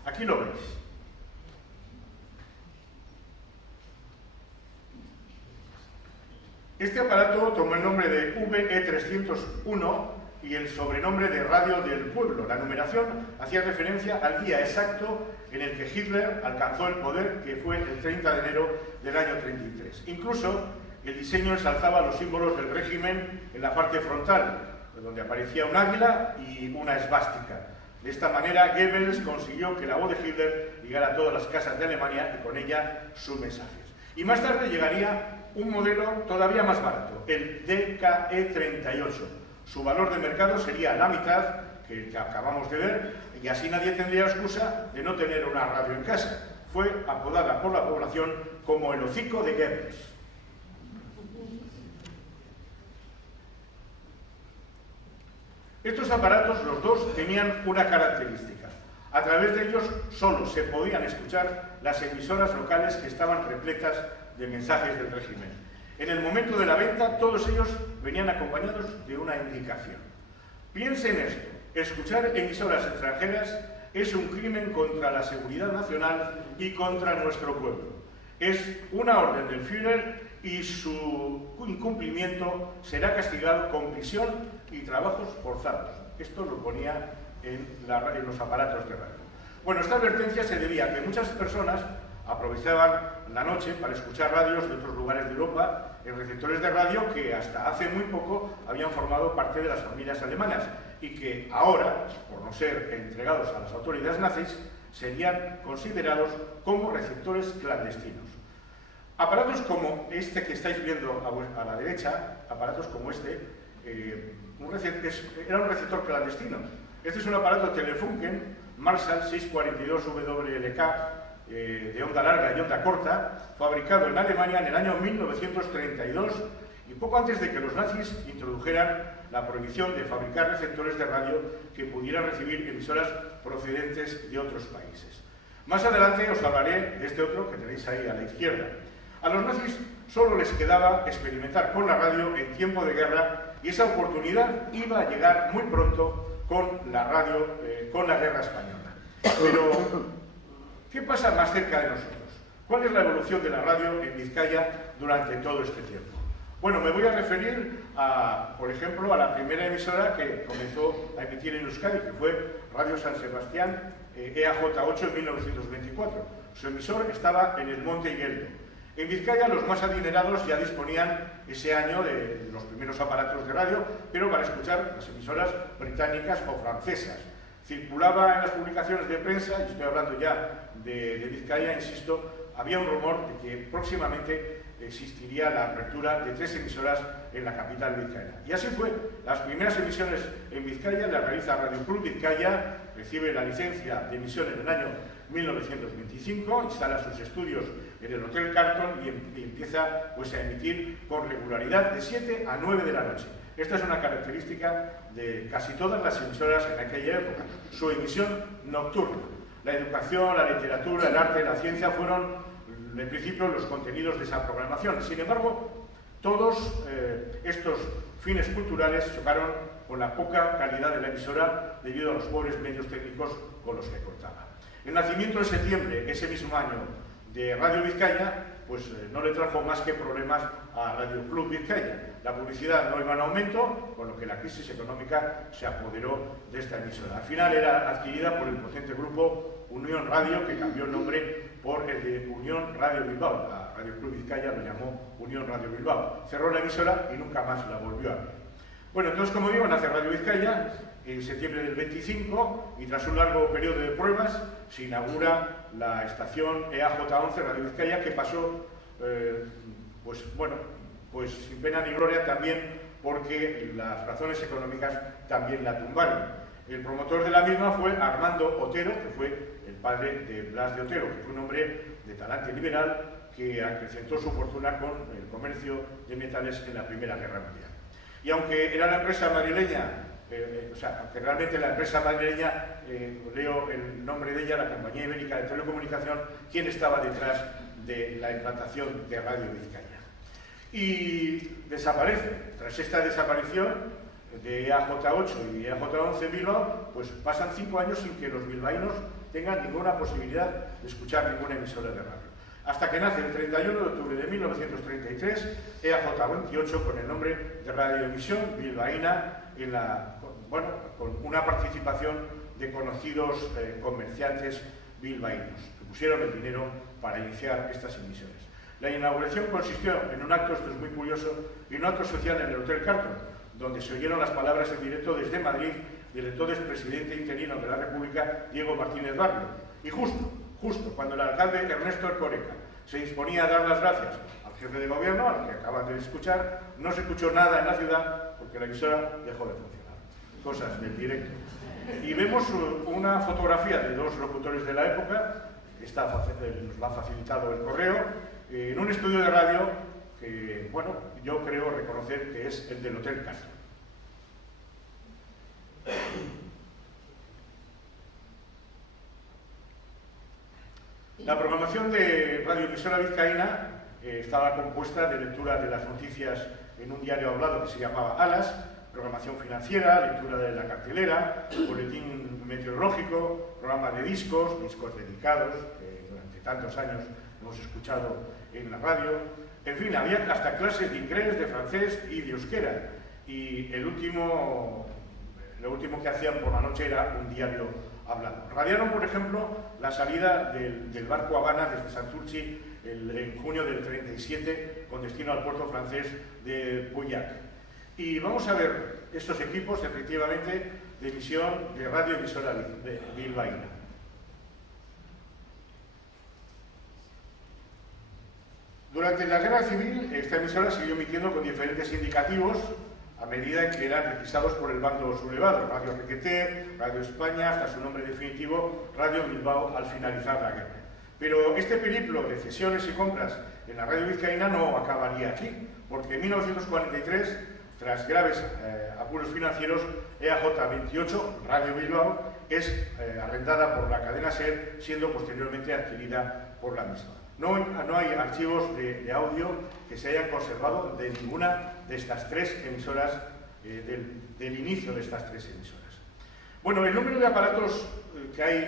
Aquí lo veis. Este aparato tomó el nombre de VE301 y el sobrenombre de Radio del Pueblo. La numeración hacía referencia al día exacto en el que Hitler alcanzó el poder, que fue el 30 de enero del año 33. Incluso el diseño ensalzaba los símbolos del régimen en la parte frontal, donde aparecía un águila y una esvástica. De esta manera, Goebbels consiguió que la voz de Hitler llegara a todas las casas de Alemania y con ella sus mensajes. Y más tarde llegaría un modelo todavía más barato, el DKE38. Su valor de mercado sería la mitad que acabamos de ver y así nadie tendría excusa de no tener una radio en casa. Fue apodada por la población como el hocico de Goebbels. Estos aparatos, los dos, tenían una característica. A través de ellos solo se podían escuchar las emisoras locales que estaban repletas de mensajes del régimen. En el momento de la venta, todos ellos venían acompañados de una indicación. Piensen esto, escuchar emisoras extranjeras es un crimen contra la seguridad nacional y contra nuestro pueblo. Es una orden del Führer y su incumplimiento será castigado con prisión y trabajos forzados. Esto lo ponía en los aparatos de radio. Bueno, esta advertencia se debía a que muchas personas aprovechaban la noche para escuchar radios de otros lugares de Europa en receptores de radio que hasta hace muy poco habían formado parte de las familias alemanas y que ahora, por no ser entregados a las autoridades nazis, serían considerados como receptores clandestinos. Aparatos como este que estáis viendo a la derecha, aparatos como este, era un receptor clandestino. Este es un aparato Telefunken Marshall 642 WLK de onda larga y onda corta, fabricado en Alemania en el año 1932 y poco antes de que los nazis introdujeran la prohibición de fabricar receptores de radio que pudieran recibir emisoras procedentes de otros países. Más adelante os hablaré de este otro que tenéis ahí a la izquierda. A los nazis solo les quedaba experimentar con la radio en tiempo de guerra y esa oportunidad iba a llegar muy pronto con la radio, con la guerra española. Pero, ¿qué pasa más cerca de nosotros? ¿Cuál es la evolución de la radio en Vizcaya durante todo este tiempo? Bueno, me voy a referir, por ejemplo, a la primera emisora que comenzó a emitir en Euskadi, que fue Radio San Sebastián, EAJ8 en 1924. Su emisor estaba en el Monte Higueldo. En Vizcaya los más adinerados ya disponían ese año de los primeros aparatos de radio, pero para escuchar las emisoras británicas o francesas. Circulaba en las publicaciones de prensa, y estoy hablando ya de Vizcaya, insisto, había un rumor de que próximamente existiría la apertura de 3 emisoras en la capital vizcaína. Y así fue. Las primeras emisiones en Vizcaya las realiza Radio Club Vizcaya, recibe la licencia de emisión en el año 1925, instala sus estudios en el Hotel Carlton y empieza pues, a emitir con regularidad de 7 a 9 de la noche. Esta es una característica de casi todas las emisoras en aquella época, su emisión nocturna. La educación, la literatura, el arte, la ciencia fueron, en principio, los contenidos de esa programación. Sin embargo, todos estos fines culturales chocaron con la poca calidad de la emisora debido a los pobres medios técnicos con los que contaba. El nacimiento en septiembre, ese mismo año, de Radio Vizcaya, pues no le trajo más que problemas a Radio Club Vizcaya. La publicidad no iba en aumento, con lo que la crisis económica se apoderó de esta emisora. Al final era adquirida por el potente grupo Unión Radio, que cambió el nombre por el de Unión Radio Bilbao, la Radio Club Vizcaya lo llamó Unión Radio Bilbao. Cerró la emisora y nunca más la volvió a abrir. Bueno, entonces, como digo, nace Radio Vizcaya en septiembre del 25 y tras un largo periodo de pruebas se inaugura la estación EAJ11 Radio Vizcaya, que pasó, pues sin pena ni gloria, también porque las razones económicas también la tumbaron. El promotor de la misma fue Armando Otero, que fue el padre de Blas de Otero, que fue un hombre de talante liberal que acrecentó su fortuna con el comercio de metales en la Primera Guerra Mundial. Y aunque era la empresa madrileña, aunque realmente la empresa madrileña, leo el nombre de ella, la Compañía Ibérica de Telecomunicación, quien estaba detrás de la implantación de Radio Vizcaya. Y desaparece. Tras esta desaparición de EAJ8 y EAJ11 Bilbao, pues pasan 5 años sin que los bilbaínos tengan ninguna posibilidad de escuchar ninguna emisora de radio. Hasta que nace el 31 de octubre de 1933 EAJ28 con el nombre de Radioemisión Bilbaína, con una participación de conocidos comerciantes bilbaínos que pusieron el dinero para iniciar estas emisiones. La inauguración consistió en un acto, esto es muy curioso, en un acto social en el Hotel Carlton, donde se oyeron las palabras en directo desde Madrid del entonces presidente interino de la República, Diego Martínez Barrio. Y justo cuando el alcalde Ernesto Ercoreca se disponía a dar las gracias al jefe de gobierno, al que acaban de escuchar, no se escuchó nada en la ciudad porque la emisora dejó de funcionar. Cosas del directo. Y vemos una fotografía de dos locutores de la época, esta nos la ha facilitado el correo, en un estudio de radio que, bueno, yo creo reconocer que es el del Hotel Carlton. La programación de Radioemisora Vizcaína estaba compuesta de lectura de las noticias en un diario hablado que se llamaba Alas, programación financiera, lectura de la cartelera, boletín meteorológico, programa de discos dedicados, que durante tantos años hemos escuchado en la radio. En fin, había hasta clases de inglés, de francés y de euskera. Y lo último que hacían por la noche era un diario hablado. Radiaron, por ejemplo, la salida del barco Habana desde Santurchi en junio del 37 con destino al puerto francés de Pauillac. Y vamos a ver estos equipos, efectivamente, de emisión de radioemisora bilbaína. Durante la Guerra Civil, esta emisora siguió emitiendo con diferentes indicativos a medida que eran requisados por el bando sublevado. Radio Requeté, Radio España, hasta su nombre definitivo, Radio Bilbao, al finalizar la guerra. Pero este periplo de cesiones y compras en la radio vizcaína no acabaría aquí, porque en 1943, tras graves apuros financieros, EAJ28, Radio Bilbao, es arrendada por la cadena SER, siendo posteriormente adquirida por la misma. No hay archivos de audio que se hayan conservado de ninguna de estas tres emisoras, del inicio de estas tres emisoras. Bueno, el número de aparatos que hay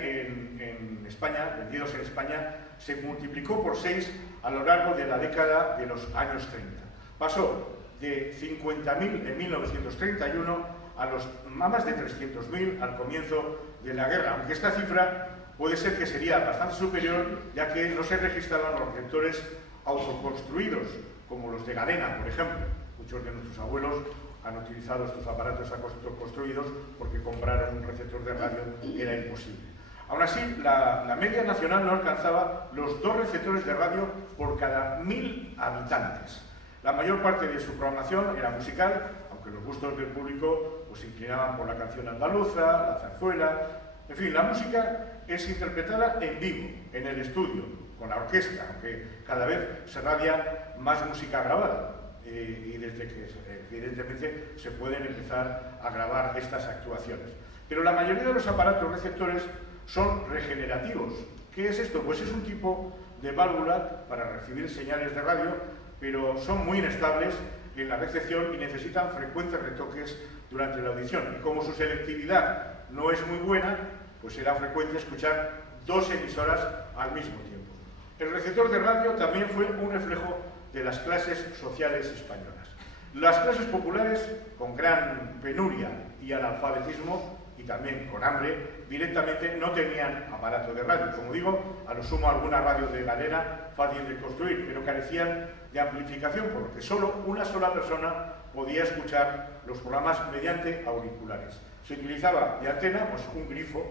en España, vendidos en España, se multiplicó por 6 a lo largo de la década de los años 30. Pasó de 50.000 en 1931 a más de 300.000 al comienzo de la guerra, aunque esta cifra puede ser que sería bastante superior, ya que no se registraban los receptores autoconstruidos, como los de Gadena, por ejemplo. Muchos de nuestros abuelos han utilizado estos aparatos autoconstruidos porque compraron un receptor de radio que era imposible. Aún así, la media nacional no alcanzaba los 2 receptores de radio por cada 1000 habitantes. La mayor parte de su programación era musical, aunque los gustos del público pues, se inclinaban por la canción andaluza, la zarzuela. En fin, la música es interpretada en vivo, en el estudio, con la orquesta, aunque cada vez se radia más música grabada y desde que evidentemente se pueden empezar a grabar estas actuaciones. Pero la mayoría de los aparatos receptores son regenerativos. ¿Qué es esto? Pues es un tipo de válvula para recibir señales de radio, pero son muy inestables en la recepción y necesitan frecuentes retoques durante la audición. Y como su selectividad no es muy buena, pues será frecuente escuchar 2 emisoras al mismo tiempo. El receptor de radio también fue un reflejo de las clases sociales españolas. Las clases populares, con gran penuria y analfabetismo, y también con hambre, directamente no tenían aparato de radio. Como digo, a lo sumo alguna radio de galera fácil de construir, pero carecían de amplificación, porque solo una sola persona podía escuchar los programas mediante auriculares. Se utilizaba de antena pues un grifo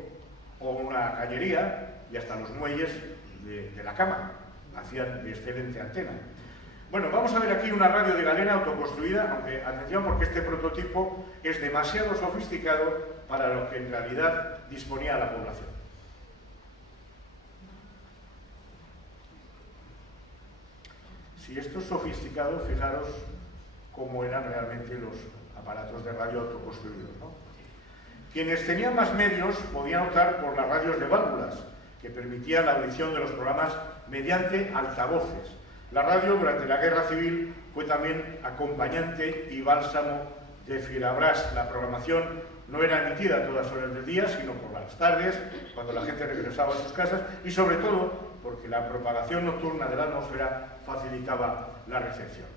o una cañería y hasta los muelles de la cama hacían de excelente antena. Bueno, vamos a ver aquí una radio de galera autoconstruida, aunque atención porque este prototipo es demasiado sofisticado para lo que en realidad disponía la población. Si esto es sofisticado, fijaros cómo eran realmente los aparatos de radio autoconstruidos, ¿no? Quienes tenían más medios podían optar por las radios de válvulas, que permitían la audición de los programas mediante altavoces. La radio durante la Guerra Civil fue también acompañante y bálsamo de Fierabras. La programación no era emitida a todas horas del día, sino por las tardes, cuando la gente regresaba a sus casas, y sobre todo porque la propagación nocturna de la atmósfera facilitaba la recepción.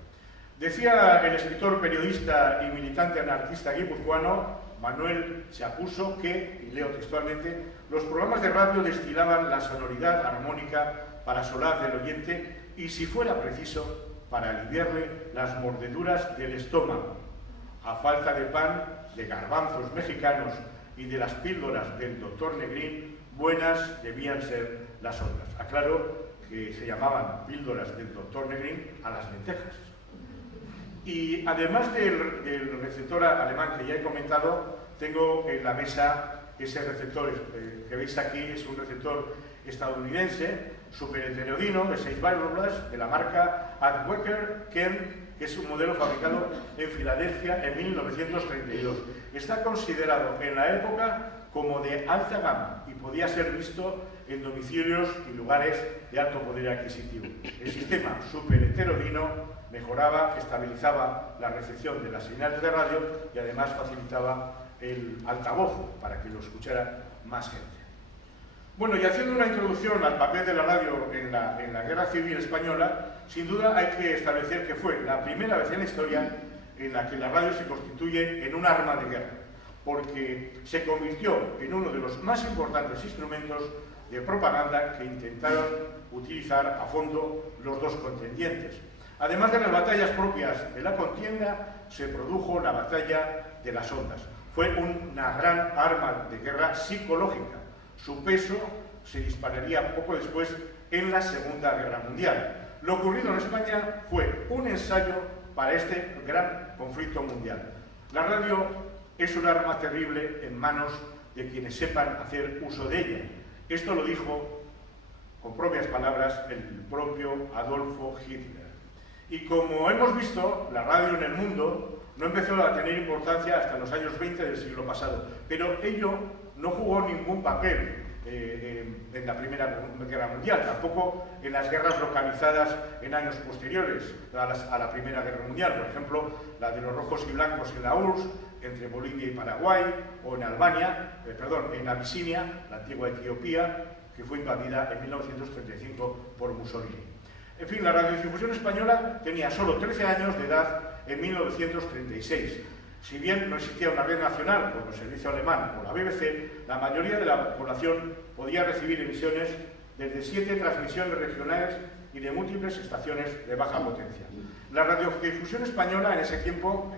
Decía el escritor, periodista y militante anarquista guipuzcoano Manuel Chapuso que, y leo textualmente, los programas de radio destilaban la sonoridad armónica para solaz del oyente y, si fuera preciso, para aliviarle las mordeduras del estómago. A falta de pan, de garbanzos mexicanos y de las píldoras del doctor Negrín, buenas debían ser las ondas. Aclaro que se llamaban píldoras del doctor Negrín a las lentejas. Y además del receptor alemán que ya he comentado, tengo en la mesa ese receptor que veis aquí, es un receptor estadounidense, super heterodino, de 6 válvulas, de la marca Adwecker Ken, que es un modelo fabricado en Filadelfia en 1932. Está considerado en la época como de alta gama y podía ser visto en domicilios y lugares de alto poder adquisitivo. El sistema super heterodino mejoraba, estabilizaba la recepción de las señales de radio y además facilitaba el altavoz para que lo escuchara más gente. Bueno, y haciendo una introducción al papel de la radio en la Guerra Civil Española, sin duda hay que establecer que fue la primera vez en la historia en la que la radio se constituye en un arma de guerra, porque se convirtió en uno de los más importantes instrumentos de propaganda que intentaron utilizar a fondo los dos contendientes. Además de las batallas propias de la contienda, se produjo la batalla de las ondas. Fue una gran arma de guerra psicológica. Su peso se dispararía poco después en la Segunda Guerra Mundial. Lo ocurrido en España fue un ensayo para este gran conflicto mundial. La radio es un arma terrible en manos de quienes sepan hacer uso de ella. Esto lo dijo, con propias palabras, el propio Adolfo Hitler. Y como hemos visto, la radio en el mundo no empezó a tener importancia hasta los años 20 del siglo pasado, pero ello no jugó ningún papel en la Primera Guerra Mundial, tampoco en las guerras localizadas en años posteriores a la Primera Guerra Mundial, por ejemplo, la de los rojos y blancos en la URSS, entre Bolivia y Paraguay, o en en Abisinia, la antigua Etiopía, que fue invadida en 1935 por Mussolini. En fin, la radiodifusión española tenía solo 13 años de edad en 1936. Si bien no existía una red nacional como el servicio alemán o la BBC, la mayoría de la población podía recibir emisiones desde 7 transmisiones regionales y de múltiples estaciones de baja potencia. La radiodifusión española en ese tiempo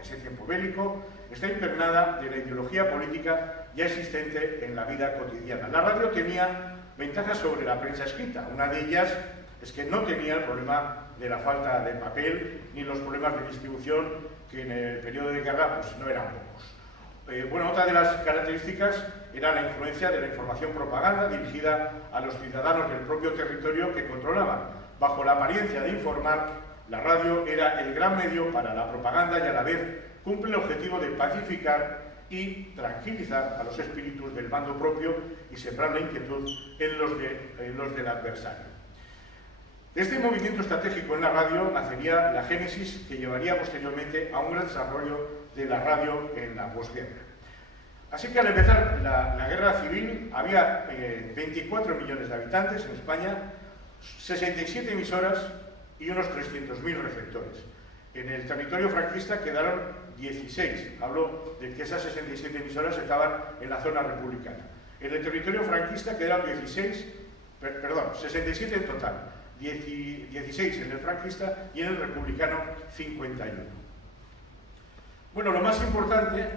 bélico, está impregnada de la ideología política ya existente en la vida cotidiana. La radio tenía ventajas sobre la prensa escrita. Una de ellas es que no tenía el problema de la falta de papel ni los problemas de distribución que en el periodo de guerra pues no eran pocos. Bueno, otra de las características era la influencia de la información propaganda dirigida a los ciudadanos del propio territorio que controlaban. Bajo la apariencia de informar, la radio era el gran medio para la propaganda y a la vez cumple el objetivo de pacificar y tranquilizar a los espíritus del bando propio y sembrar la inquietud en los del adversario. De este movimiento estratégico en la radio nacería la génesis que llevaría posteriormente a un gran desarrollo de la radio en la posguerra. Así que al empezar la guerra civil había 24 millones de habitantes en España, 67 emisoras y unos 300.000 receptores. En el territorio franquista quedaron 16. Hablo de que esas 67 emisoras estaban en la zona republicana. En el territorio franquista quedaron 67 en total. 16 en el franquista y en el republicano 51. Bueno, lo más importante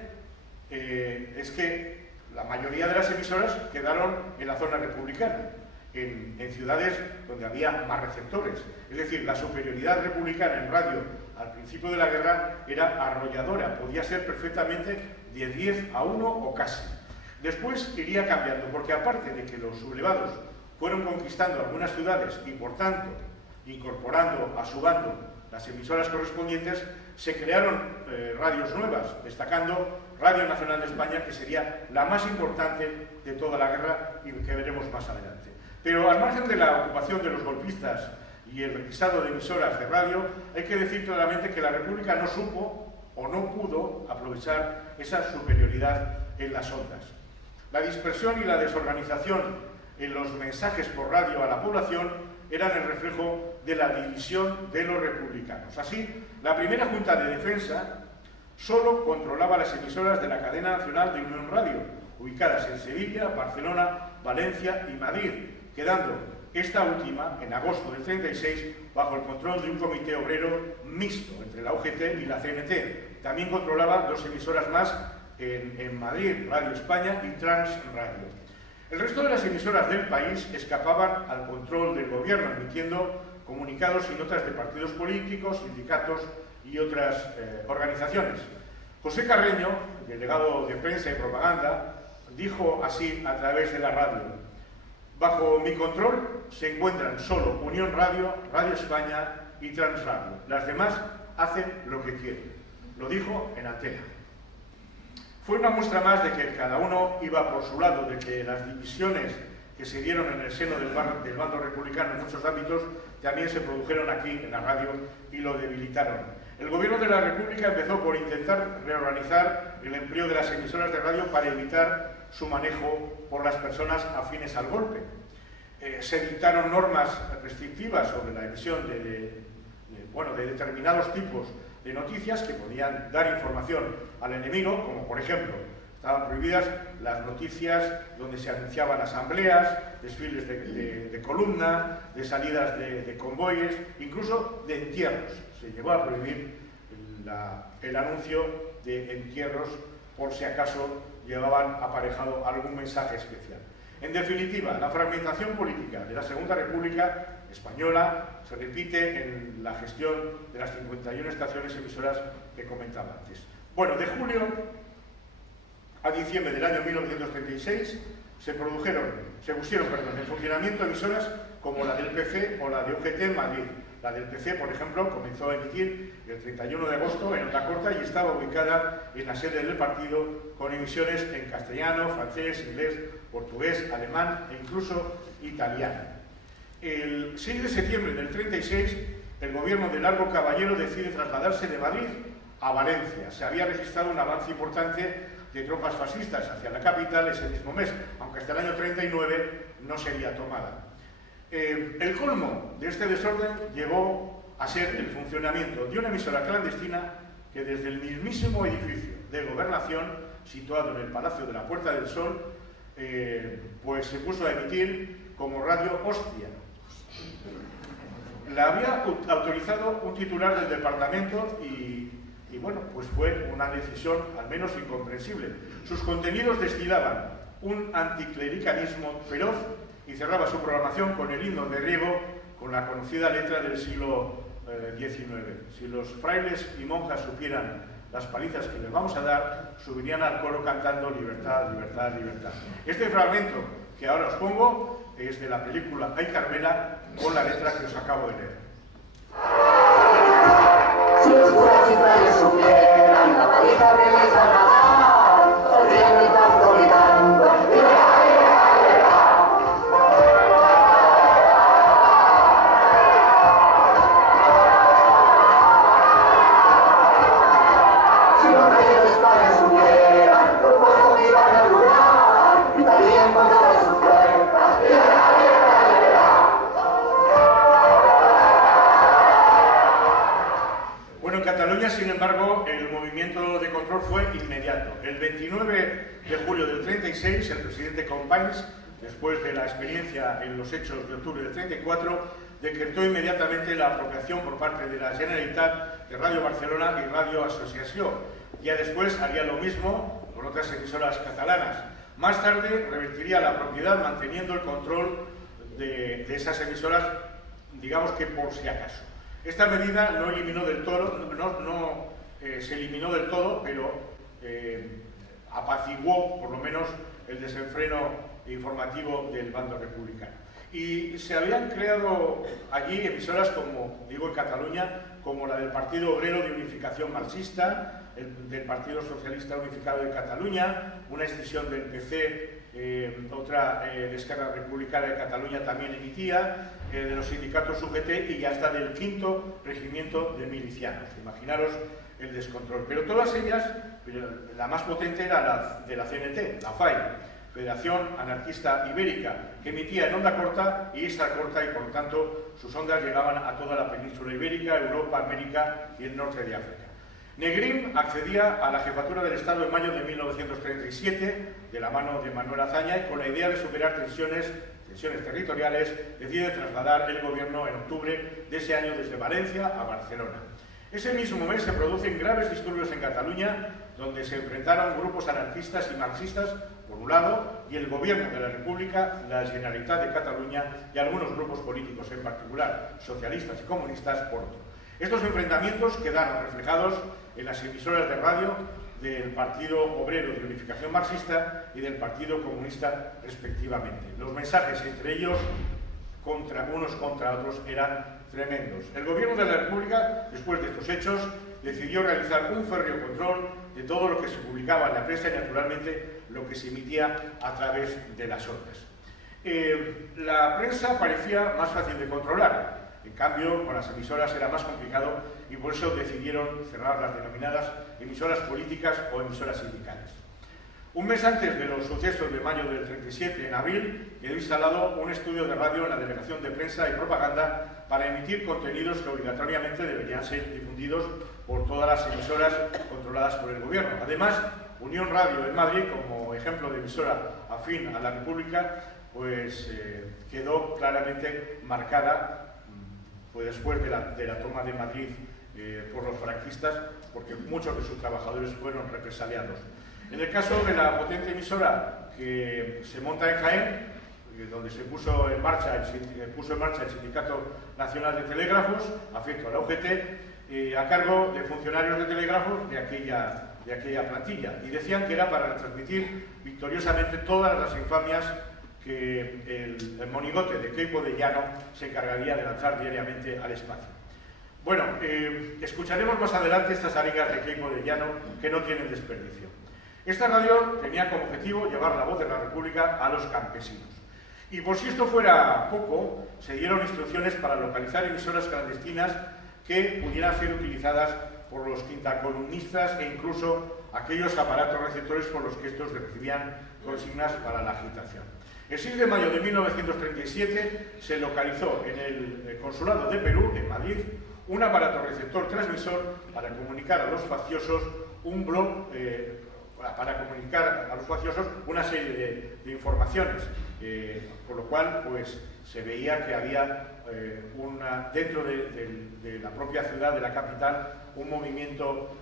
es que la mayoría de las emisoras quedaron en la zona republicana, en ciudades donde había más receptores. Es decir, la superioridad republicana en radio al principio de la guerra era arrolladora, podía ser perfectamente de 10 a 1 o casi. Después iría cambiando, porque aparte de que los sublevados fueron conquistando algunas ciudades y por tanto incorporando a su bando las emisoras correspondientes, se crearon radios nuevas, destacando Radio Nacional de España, que sería la más importante de toda la guerra y que veremos más adelante. Pero al margen de la ocupación de los golpistas y el requisado de emisoras de radio, hay que decir claramente que la República no supo o no pudo aprovechar esa superioridad en las ondas. La dispersión y la desorganización en los mensajes por radio a la población eran el reflejo de la división de los republicanos. Así, la primera Junta de Defensa solo controlaba las emisoras de la cadena nacional de Unión Radio, ubicadas en Sevilla, Barcelona, Valencia y Madrid, quedando esta última, en agosto del 36, bajo el control de un comité obrero mixto entre la UGT y la CNT. También controlaba dos emisoras más en Madrid, Radio España y Trans Radio. El resto de las emisoras del país escapaban al control del gobierno, emitiendo comunicados y notas de partidos políticos, sindicatos y otras organizaciones. José Carreño, delegado de prensa y propaganda, dijo así a través de la radio: bajo mi control se encuentran solo Unión Radio, Radio España y Trans Radio. Las demás hacen lo que quieren. Lo dijo en antena. Fue una muestra más de que cada uno iba por su lado, de que las divisiones que se dieron en el seno del bando republicano en muchos ámbitos también se produjeron aquí en la radio y lo debilitaron. El gobierno de la República empezó por intentar reorganizar el empleo de las emisoras de radio para evitar su manejo por las personas afines al golpe. Se dictaron normas restrictivas sobre la emisión de determinados tipos de noticias que podían dar información al enemigo, como por ejemplo, estaban prohibidas las noticias donde se anunciaban asambleas, desfiles de columna, de salidas de convoyes, incluso de entierros. Se llegó a prohibir el anuncio de entierros por si acaso llevaban aparejado algún mensaje especial. En definitiva, la fragmentación política de la Segunda República Española se repite en la gestión de las 51 estaciones emisoras que comentaba antes. Bueno, de julio a diciembre del año 1936 se pusieron en funcionamiento emisoras como la del PC o la de UGT en Madrid. La del PC, por ejemplo, comenzó a emitir el 31 de agosto en onda corta y estaba ubicada en la sede del partido con emisiones en castellano, francés, inglés, portugués, alemán e incluso italiano. El 6 de septiembre del 36, el gobierno de Largo Caballero decide trasladarse de Madrid a Valencia. Se había registrado un avance importante de tropas fascistas hacia la capital ese mismo mes, aunque hasta el año 39 no sería tomada. El colmo de este desorden llegó a ser el funcionamiento de una emisora clandestina que desde el mismísimo edificio de gobernación, situado en el Palacio de la Puerta del Sol, pues se puso a emitir como Radio Hostia. La había autorizado un titular del departamento y bueno, pues fue una decisión al menos incomprensible. Sus contenidos destilaban un anticlericalismo feroz y cerraba su programación con el himno de Riego, con la conocida letra del siglo XIX. Si los frailes y monjas supieran las palizas que les vamos a dar, subirían al coro cantando libertad, libertad, libertad. Este fragmento que ahora os pongo es de la película Ay Carmela, con la letra que os acabo de leer. Si los curas y frailes supieran la paliza que les van a dar, sonriendo y tanto gritando, Cataluña, sin embargo, el movimiento de control fue inmediato. El 29 de julio del 36, el presidente Companys, después de la experiencia en los hechos de octubre del 34, decretó inmediatamente la apropiación por parte de la Generalitat de Radio Barcelona y Radio Associació. Ya después haría lo mismo con otras emisoras catalanas. Más tarde revertiría la propiedad manteniendo el control de esas emisoras, digamos que por si acaso. Esta medida no eliminó del todo, se eliminó del todo, pero apaciguó por lo menos el desenfreno informativo del bando republicano. Y se habían creado allí emisoras, como digo, en Cataluña, como la del Partido Obrero de Unificación Marxista, del Partido Socialista Unificado de Cataluña, una escisión del PC, otra de Esquerra Republicana de Cataluña también emitía, de los sindicatos UGT y hasta del 5º Regimiento de Milicianos. Imaginaros el descontrol. Pero todas ellas, la más potente era la de la CNT, la FAI, Federación Anarquista Ibérica, que emitía en onda corta y extra corta, y por lo tanto sus ondas llegaban a toda la península ibérica, Europa, América y el norte de África. Negrín accedía a la jefatura del Estado en mayo de 1937, de la mano de Manuel Azaña, y con la idea de superar tensiones territoriales, decide trasladar el gobierno en octubre de ese año desde Valencia a Barcelona. Ese mismo mes se producen graves disturbios en Cataluña, donde se enfrentaron grupos anarquistas y marxistas por un lado, y el gobierno de la República, la Generalitat de Cataluña y algunos grupos políticos, en particular socialistas y comunistas, por otro. Estos enfrentamientos quedaron reflejados en las emisoras de radio del Partido Obrero de Unificación Marxista y del Partido Comunista, respectivamente. Los mensajes entre ellos, unos contra otros, eran tremendos. El gobierno de la República, después de estos hechos, decidió realizar un férreo control de todo lo que se publicaba en la prensa y, naturalmente, lo que se emitía a través de las ondas. La prensa parecía más fácil de controlar. En cambio, con las emisoras era más complicado y por eso decidieron cerrar las denominadas emisoras políticas o emisoras sindicales. Un mes antes de los sucesos de mayo del 37, en abril, quedó instalado un estudio de radio en la Delegación de Prensa y Propaganda para emitir contenidos que obligatoriamente deberían ser difundidos por todas las emisoras controladas por el gobierno. Además, Unión Radio en Madrid, como ejemplo de emisora afín a la República, pues quedó claramente marcada fue después de la toma de Madrid por los franquistas, porque muchos de sus trabajadores fueron represaliados. En el caso de la potente emisora que se monta en Jaén, donde se puso en marcha el Sindicato Nacional de Telégrafos, afecto a la UGT, a cargo de funcionarios de telégrafos de aquella plantilla, y decían que era para retransmitir victoriosamente todas las infamias que el monigote de Queipo de Llano se encargaría de lanzar diariamente al espacio. Bueno, escucharemos más adelante estas arengas de Queipo de Llano que no tienen desperdicio. Esta radio tenía como objetivo llevar la voz de la República a los campesinos. Y por si esto fuera poco, se dieron instrucciones para localizar emisoras clandestinas que pudieran ser utilizadas por los quintacolumnistas e incluso aquellos aparatos receptores por los que estos recibían consignas para la agitación. El 6 de mayo de 1937 se localizó en el Consulado de Perú, en Madrid, un aparato receptor transmisor para comunicar a los facciosos un blog, para comunicar a los facciosos una serie de informaciones, por lo cual pues, se veía que había dentro de la propia ciudad, de la capital, un movimiento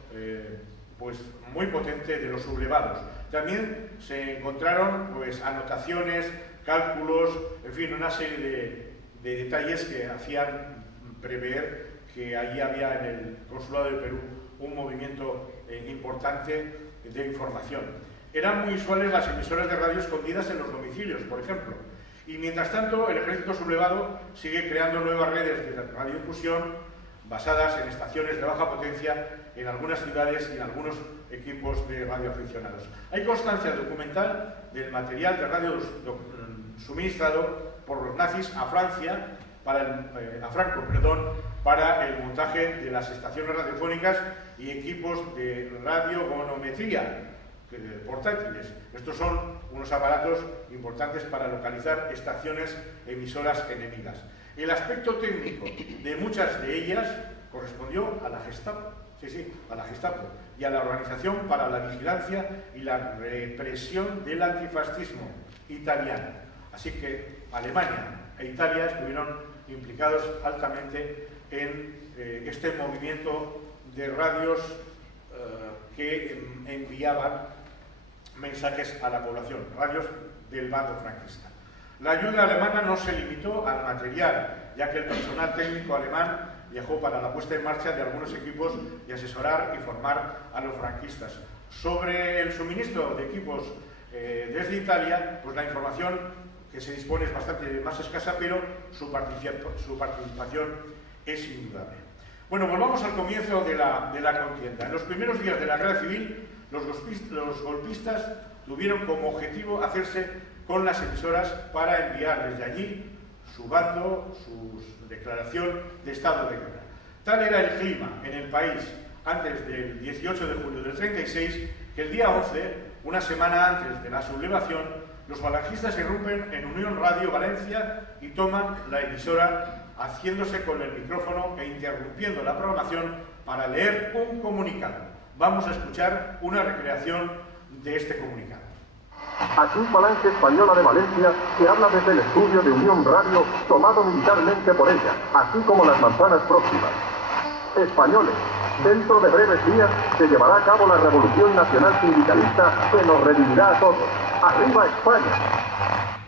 pues, muy potente de los sublevados. También se encontraron pues, anotaciones, cálculos, en fin, una serie de detalles que hacían prever que allí había en el Consulado de Perú un movimiento importante de información. Eran muy usuales las emisoras de radio escondidas en los domicilios, por ejemplo, y mientras tanto el ejército sublevado sigue creando nuevas redes de radiodifusión basadas en estaciones de baja potencia en algunas ciudades y en algunos equipos de radioaficionados. Hay constancia documental del material de radio suministrado por los nazis a Francia, a Franco, para el montaje de las estaciones radiofónicas y equipos de radiogonometría portátiles. Estos son unos aparatos importantes para localizar estaciones emisoras enemigas. El aspecto técnico de muchas de ellas correspondió a la Gestapo. sí, a la Gestapo y a la Organización para la Vigilancia y la Represión del Antifascismo italiano. Así que Alemania e Italia estuvieron implicados altamente en este movimiento de radios que enviaban mensajes a la población, radios del bando franquista. La ayuda alemana no se limitó al material, ya que el personal técnico alemán viajó para la puesta en marcha de algunos equipos y asesorar y formar a los franquistas. Sobre el suministro de equipos desde Italia, pues la información que se dispone es bastante más escasa, pero su participación es indudable. Bueno, volvamos al comienzo de la contienda. En los primeros días de la guerra civil, los golpistas tuvieron como objetivo hacerse con las emisoras para enviar desde allí su bando, su declaración de estado de guerra. Tal era el clima en el país antes del 18 de julio del 36, que el día 11, una semana antes de la sublevación, los falangistas irrumpen en Unión Radio Valencia y toman la emisora, haciéndose con el micrófono e interrumpiendo la programación para leer un comunicado. Vamos a escuchar una recreación de este comunicado. Aquí Falange Española de Valencia, que habla desde el estudio de Unión Radio, tomado militarmente por ella, así como las manzanas próximas. Españoles, dentro de breves días se llevará a cabo la Revolución Nacional Sindicalista que nos redimirá a todos. ¡Arriba España!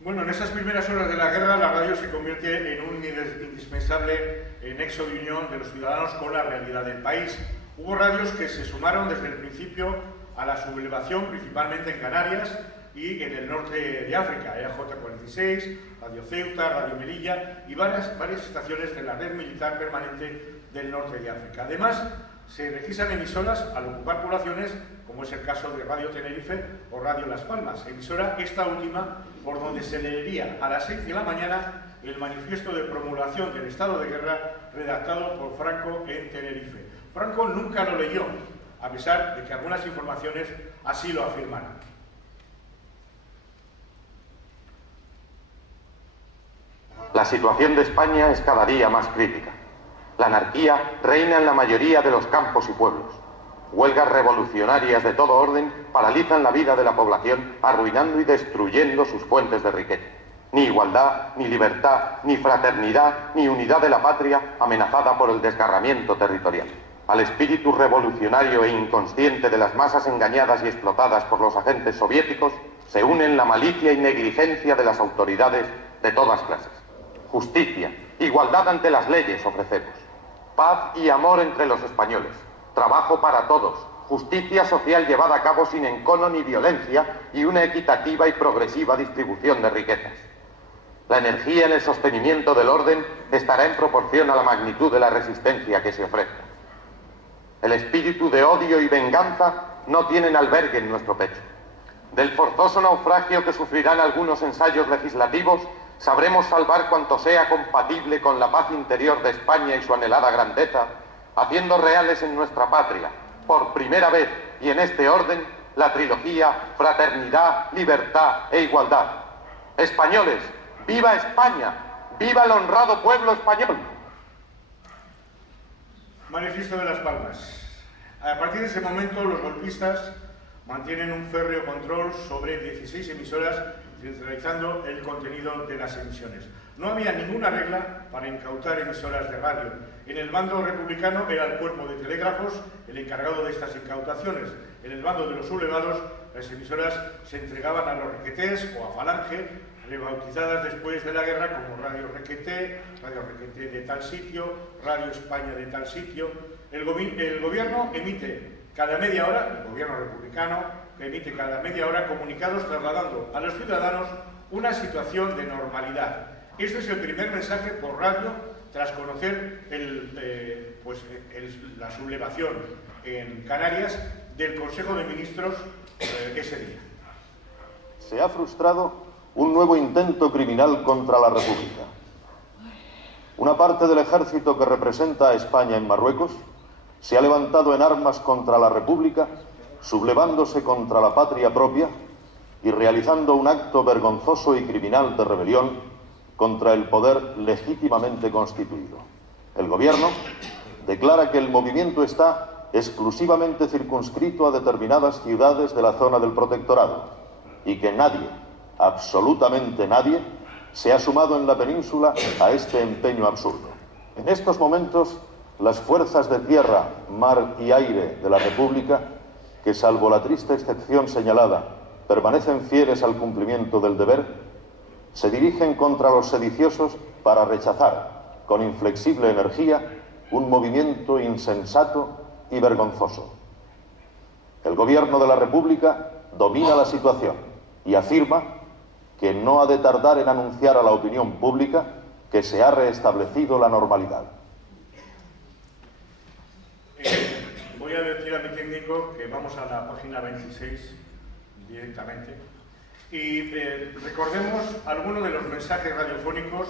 Bueno, en esas primeras horas de la guerra, la radio se convierte en un indispensable nexo de unión de los ciudadanos con la realidad del país. Hubo radios que se sumaron desde el principio a la sublevación, principalmente en Canarias y en el norte de África, EAJ46, Radio Ceuta, Radio Melilla y varias estaciones de la red militar permanente del norte de África. Además, se registran emisoras al ocupar poblaciones, como es el caso de Radio Tenerife o Radio Las Palmas, emisora esta última por donde se leería a las 6 de la mañana el manifiesto de promulgación del estado de guerra redactado por Franco en Tenerife. Franco nunca lo leyó, a pesar de que algunas informaciones así lo afirmaron. La situación de España es cada día más crítica. La anarquía reina en la mayoría de los campos y pueblos. Huelgas revolucionarias de todo orden paralizan la vida de la población, arruinando y destruyendo sus fuentes de riqueza. Ni igualdad, ni libertad, ni fraternidad, ni unidad de la patria, amenazada por el desgarramiento territorial. Al espíritu revolucionario e inconsciente de las masas engañadas y explotadas por los agentes soviéticos se unen la malicia y negligencia de las autoridades de todas clases. Justicia, igualdad ante las leyes ofrecemos. Paz y amor entre los españoles. Trabajo para todos. Justicia social llevada a cabo sin encono ni violencia y una equitativa y progresiva distribución de riquezas. La energía en el sostenimiento del orden estará en proporción a la magnitud de la resistencia que se ofrezca. El espíritu de odio y venganza no tienen albergue en nuestro pecho. Del forzoso naufragio que sufrirán algunos ensayos legislativos, sabremos salvar cuanto sea compatible con la paz interior de España y su anhelada grandeza, haciendo reales en nuestra patria, por primera vez y en este orden, la trilogía Fraternidad, Libertad e Igualdad. Españoles, ¡viva España! ¡Viva el honrado pueblo español! Manifiesto de Las Palmas. A partir de ese momento, los golpistas mantienen un férreo control sobre 16 emisoras, centralizando el contenido de las emisiones. No había ninguna regla para incautar emisoras de radio. En el bando republicano era el cuerpo de telégrafos el encargado de estas incautaciones. En el bando de los sublevados, las emisoras se entregaban a los requetés o a Falange, rebautizadas después de la guerra como Radio Requeté de tal sitio, Radio España de tal sitio. El gobierno emite cada media hora, el gobierno republicano, que emite cada media hora comunicados trasladando a los ciudadanos una situación de normalidad. Este es el primer mensaje por radio tras conocer la sublevación en Canarias del Consejo de Ministros ese día. Se ha frustrado un nuevo intento criminal contra la República. Una parte del ejército que representa a España en Marruecos se ha levantado en armas contra la República, sublevándose contra la patria propia y realizando un acto vergonzoso y criminal de rebelión contra el poder legítimamente constituido. El gobierno, declara que el movimiento está exclusivamente circunscrito a determinadas ciudades de la zona del protectorado y que nadie, absolutamente nadie, se ha sumado en la península a este empeño absurdo. En estos momentos, las fuerzas de tierra, mar y aire de la República, que salvo la triste excepción señalada, permanecen fieles al cumplimiento del deber, se dirigen contra los sediciosos para rechazar, con inflexible energía, un movimiento insensato y vergonzoso. El Gobierno de la República domina la situación y afirma que no ha de tardar en anunciar a la opinión pública que se ha restablecido la normalidad. Voy a decir a mi técnico que vamos a la página 26 directamente y recordemos algunos de los mensajes radiofónicos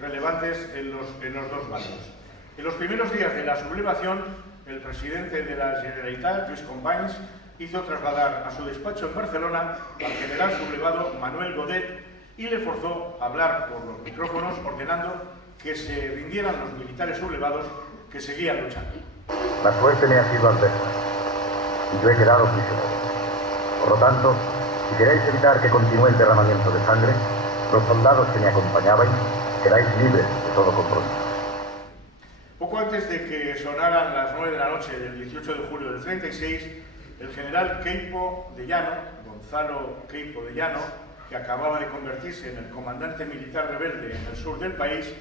relevantes en los dos bandos. En los primeros días de la sublevación, el presidente de la Generalitat, Lluís Companys, hizo trasladar a su despacho en Barcelona al general sublevado Manuel Godet y le forzó a hablar por los micrófonos ordenando que se rindieran los militares sublevados que seguían luchando. La suerte me ha sido adversa y yo he quedado prisionero. Por lo tanto, si queréis evitar que continúe el derramamiento de sangre, los soldados que me acompañabais quedáis libres de todo compromiso. Poco antes de que sonaran las 9 de la noche del 18 de julio del 36, el general Queipo de Llano, Gonzalo Queipo de Llano, que acababa de convertirse en el comandante militar rebelde en el sur del país,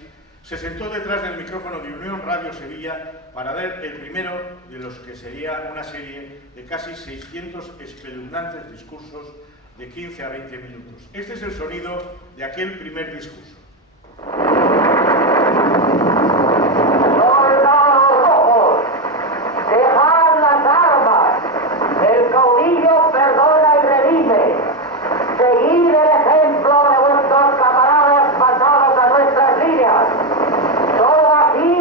se sentó detrás del micrófono de Unión Radio Sevilla para dar el primero de los que sería una serie de casi 600 espeluznantes discursos de 15 a 20 minutos. Este es el sonido de aquel primer discurso. ¡Soldados rojos! ¡Dejad las armas! ¡El caudillo perdona y redime! ¡Seguid el ejemplo de vuestros camaradas pasados a nuestras líneas! Solo así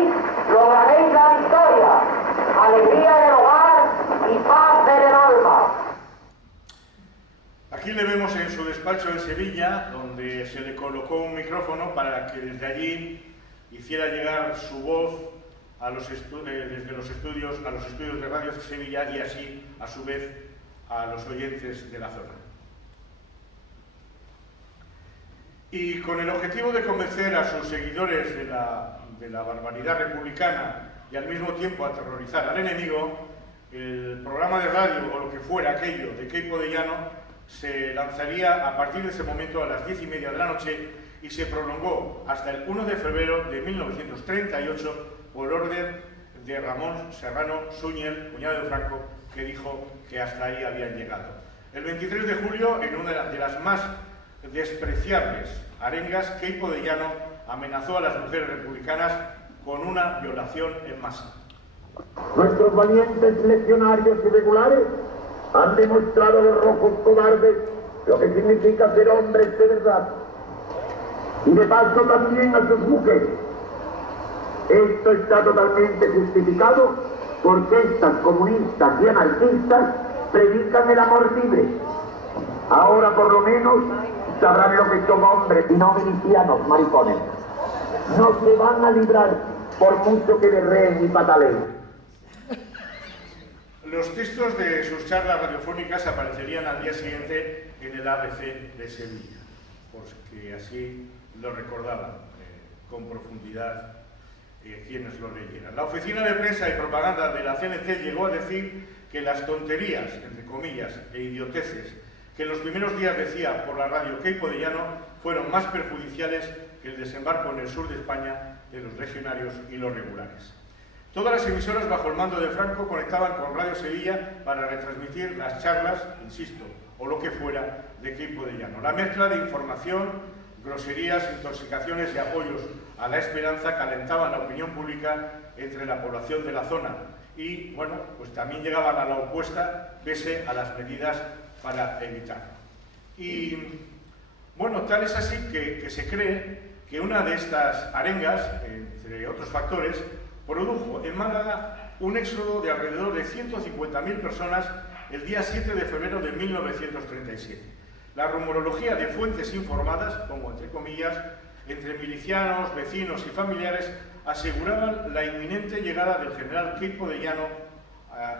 lograréis la victoria, alegría en el hogar y paz en el alma. Aquí le vemos en su despacho en Sevilla, donde se le colocó un micrófono para que desde allí hiciera llegar su voz a desde los estudios de Radio Sevilla y así, a su vez, a los oyentes de la zona. Y con el objetivo de convencer a sus seguidores de la barbaridad republicana y al mismo tiempo aterrorizar al enemigo, el programa de radio o lo que fuera aquello de Queipo de Llano se lanzaría a partir de ese momento a las 10:30 de la noche y se prolongó hasta el 1 de febrero de 1938 por orden de Ramón Serrano Suñer, cuñado de Franco, que dijo que hasta ahí habían llegado. El 23 de julio, en una de las más despreciables arengas, Queipo de Llano amenazó a las mujeres republicanas con una violación en masa. Nuestros valientes legionarios irregulares han demostrado a los rojos cobardes lo que significa ser hombres de verdad. Y de paso también a sus mujeres. Esto está totalmente justificado porque estas comunistas y anarquistas predican el amor libre. Ahora por lo menos sabrán lo que son hombres y no milicianos maricones. No se van a librar por mucho que berreen y pataleen. Los textos de sus charlas radiofónicas aparecerían al día siguiente en el ABC de Sevilla, porque así lo recordaban con profundidad quienes lo leyeran. La oficina de prensa y propaganda de la CNT llegó a decir que las tonterías, entre comillas, e idioteces que en los primeros días decía por la radio Queipo de Llano fueron más perjudiciales que el desembarco en el sur de España de los legionarios y los regulares. Todas las emisoras bajo el mando de Franco conectaban con Radio Sevilla para retransmitir las charlas, insisto, o lo que fuera, de Queipo de Llano. La mezcla de información, groserías, intoxicaciones y apoyos a la esperanza calentaban la opinión pública entre la población de la zona y, bueno, pues también llegaban a la opuesta pese a las medidas para evitarlo. Y, bueno, tal es así que se cree que una de estas arengas, entre otros factores, produjo en Málaga un éxodo de alrededor de 150.000 personas el día 7 de febrero de 1937. La rumorología de fuentes informadas, pongo entre comillas, entre milicianos, vecinos y familiares, aseguraban la inminente llegada del general Queipo de Llano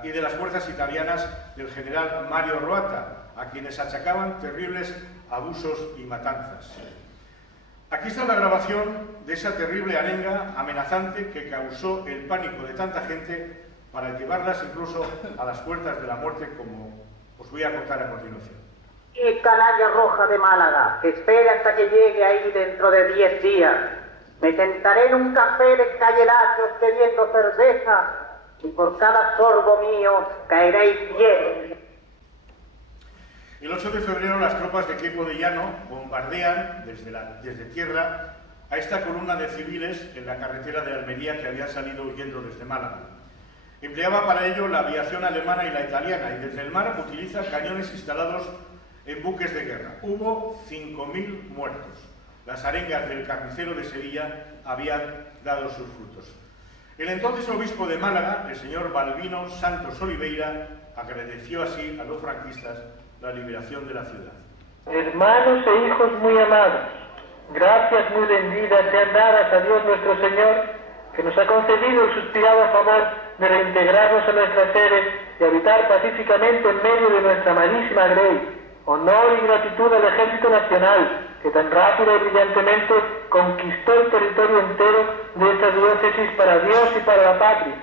y de las fuerzas italianas del general Mario Roata, a quienes achacaban terribles abusos y matanzas. Aquí está la grabación de esa terrible arenga amenazante que causó el pánico de tanta gente para llevarlas incluso a las puertas de la muerte, como os voy a contar a continuación. Y canalla roja de Málaga, que espere hasta que llegue ahí dentro de 10 días. Me sentaré en un café de calle Lachos bebiendo cerveza y por cada sorbo mío caeréis 10. El 8 de febrero las tropas de Queipo de Llano bombardean desde tierra a esta columna de civiles en la carretera de Almería que habían salido huyendo desde Málaga. Empleaba para ello la aviación alemana y la italiana, y desde el mar utiliza cañones instalados en buques de guerra. Hubo 5.000 muertos. Las arengas del carnicero de Sevilla habían dado sus frutos. El entonces obispo de Málaga, el señor Balbino Santos Oliveira, agradeció así a los franquistas la liberación de la ciudad. Hermanos e hijos muy amados, gracias muy rendidas sean dadas a Dios nuestro Señor, que nos ha concedido el suspirado favor de reintegrarnos a nuestras sedes y habitar pacíficamente en medio de nuestra amadísima Grey. Honor y gratitud al Ejército Nacional, que tan rápido y brillantemente conquistó el territorio entero de esta diócesis para Dios y para la patria.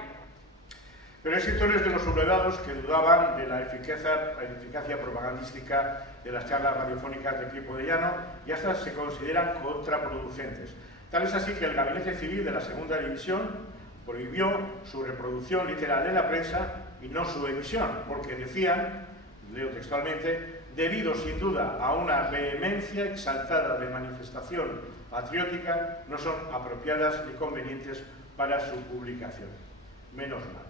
Pero hay sectores de los sublevados que dudaban de la eficacia propagandística de las charlas radiofónicas de Queipo de Llano y hasta se consideran contraproducentes. Tal es así que el Gabinete Civil de la Segunda División prohibió su reproducción literal en la prensa y no su emisión, porque decían, leo textualmente, debido sin duda a una vehemencia exaltada de manifestación patriótica, no son apropiadas ni convenientes para su publicación. Menos mal.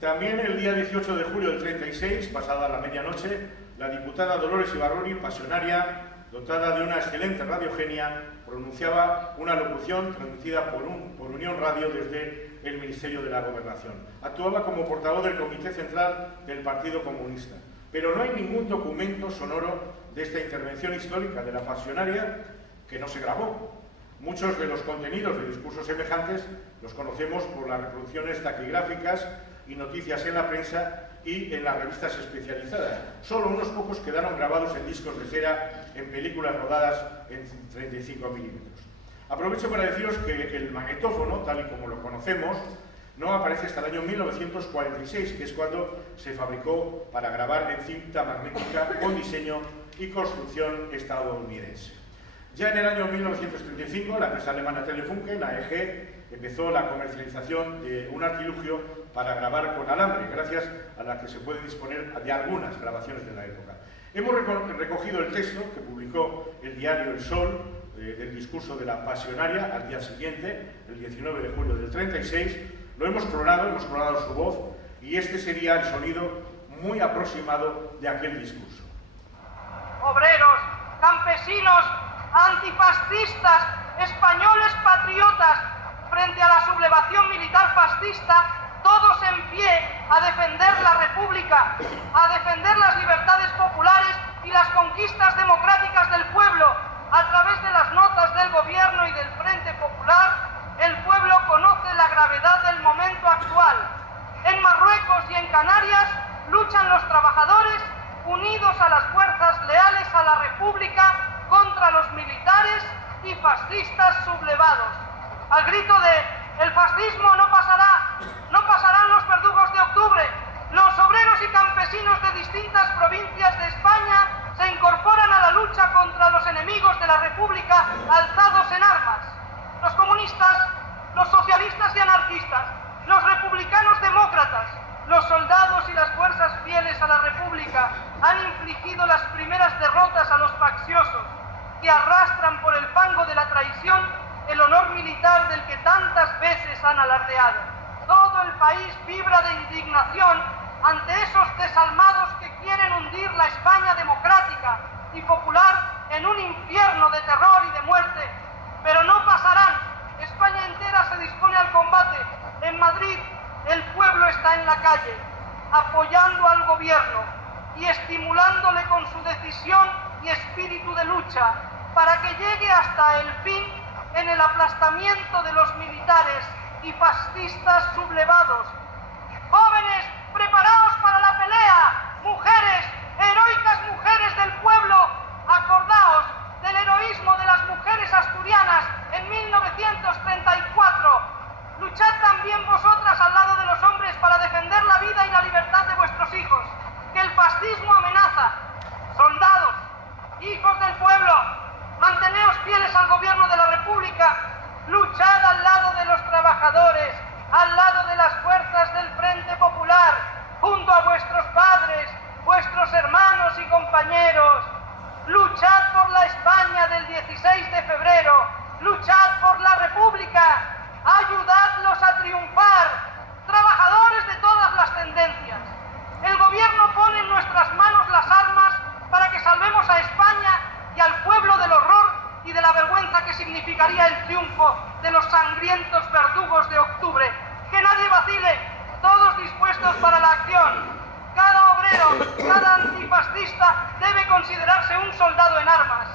También el día 18 de julio del 36, pasada la medianoche, la diputada Dolores Ibarruri, pasionaria, dotada de una excelente radiogenia, pronunciaba una locución transmitida por Unión Radio desde el Ministerio de la Gobernación. Actuaba como portavoz del Comité Central del Partido Comunista. Pero no hay ningún documento sonoro de esta intervención histórica de la pasionaria que no se grabó. Muchos de los contenidos de discursos semejantes los conocemos por las reproducciones taquigráficas y noticias en la prensa y en las revistas especializadas. Solo unos pocos quedaron grabados en discos de cera en películas rodadas en 35 milímetros. Aprovecho para deciros que el magnetófono, tal y como lo conocemos, no aparece hasta el año 1946, que es cuando se fabricó para grabar en cinta magnética con diseño y construcción estadounidense. Ya en el año 1935, la empresa alemana Telefunken, AEG, empezó la comercialización de un artilugio para grabar con alambre, gracias a la que se puede disponer de algunas grabaciones de la época. Hemos recogido el texto que publicó el diario El Sol del discurso de la pasionaria al día siguiente, el 19 de julio del 36, lo hemos clonado su voz y este sería el sonido muy aproximado de aquel discurso. Obreros, campesinos, antifascistas, españoles patriotas, frente a la sublevación militar fascista, todos en pie a defender la República, a defender las libertades populares y las conquistas democráticas del pueblo. A través de las notas del Gobierno y del Frente Popular, el pueblo conoce la gravedad del momento actual. En Marruecos y en Canarias luchan los trabajadores unidos a las fuerzas leales a la República contra los militares y fascistas sublevados. Al grito de «El fascismo no pasará», no pasarán los verdugos de octubre. Los obreros y campesinos de distintas provincias de España se incorporan a la lucha contra los enemigos de la República alzados en armas. Los comunistas, los socialistas y anarquistas, los republicanos demócratas, los soldados y las fuerzas fieles a la República han infligido las primeras derrotas a los facciosos que arrastran por el fango de la traición el honor militar del que tantas veces han alardeado. Todo el país vibra de indignación ante esos desalmados que quieren hundir la España democrática y popular en un infierno de terror y de muerte. Pero no pasarán. España entera se dispone al combate. En Madrid, el pueblo está en la calle, apoyando al gobierno y estimulándole con su decisión y espíritu de lucha para que llegue hasta el fin en el aplastamiento de los militares y fascistas sublevados. Jóvenes, preparaos para la pelea. Mujeres, heroicas mujeres del pueblo, acordaos del heroísmo de las mujeres asturianas en 1934. Luchad también vosotras al lado de los hombres para defender la vida y la libertad de vuestros hijos, que el fascismo amenaza. Soldados, hijos del pueblo, manteneos fieles al gobierno de la República, luchad al lado de los trabajadores, al lado de las fuerzas del Frente Popular, junto a vuestros padres, vuestros hermanos y compañeros. Luchad por la España del 16 de febrero, luchad por la República, ayudadlos a triunfar, trabajadores de todas las tendencias. El gobierno pone en nuestras manos las armas para que salvemos a España y al pueblo del horror y de la vergüenza que significaría el triunfo de los sangrientos verdugos de octubre. Que nadie vacile, todos dispuestos para la acción. Cada obrero, cada antifascista debe considerarse un soldado en armas.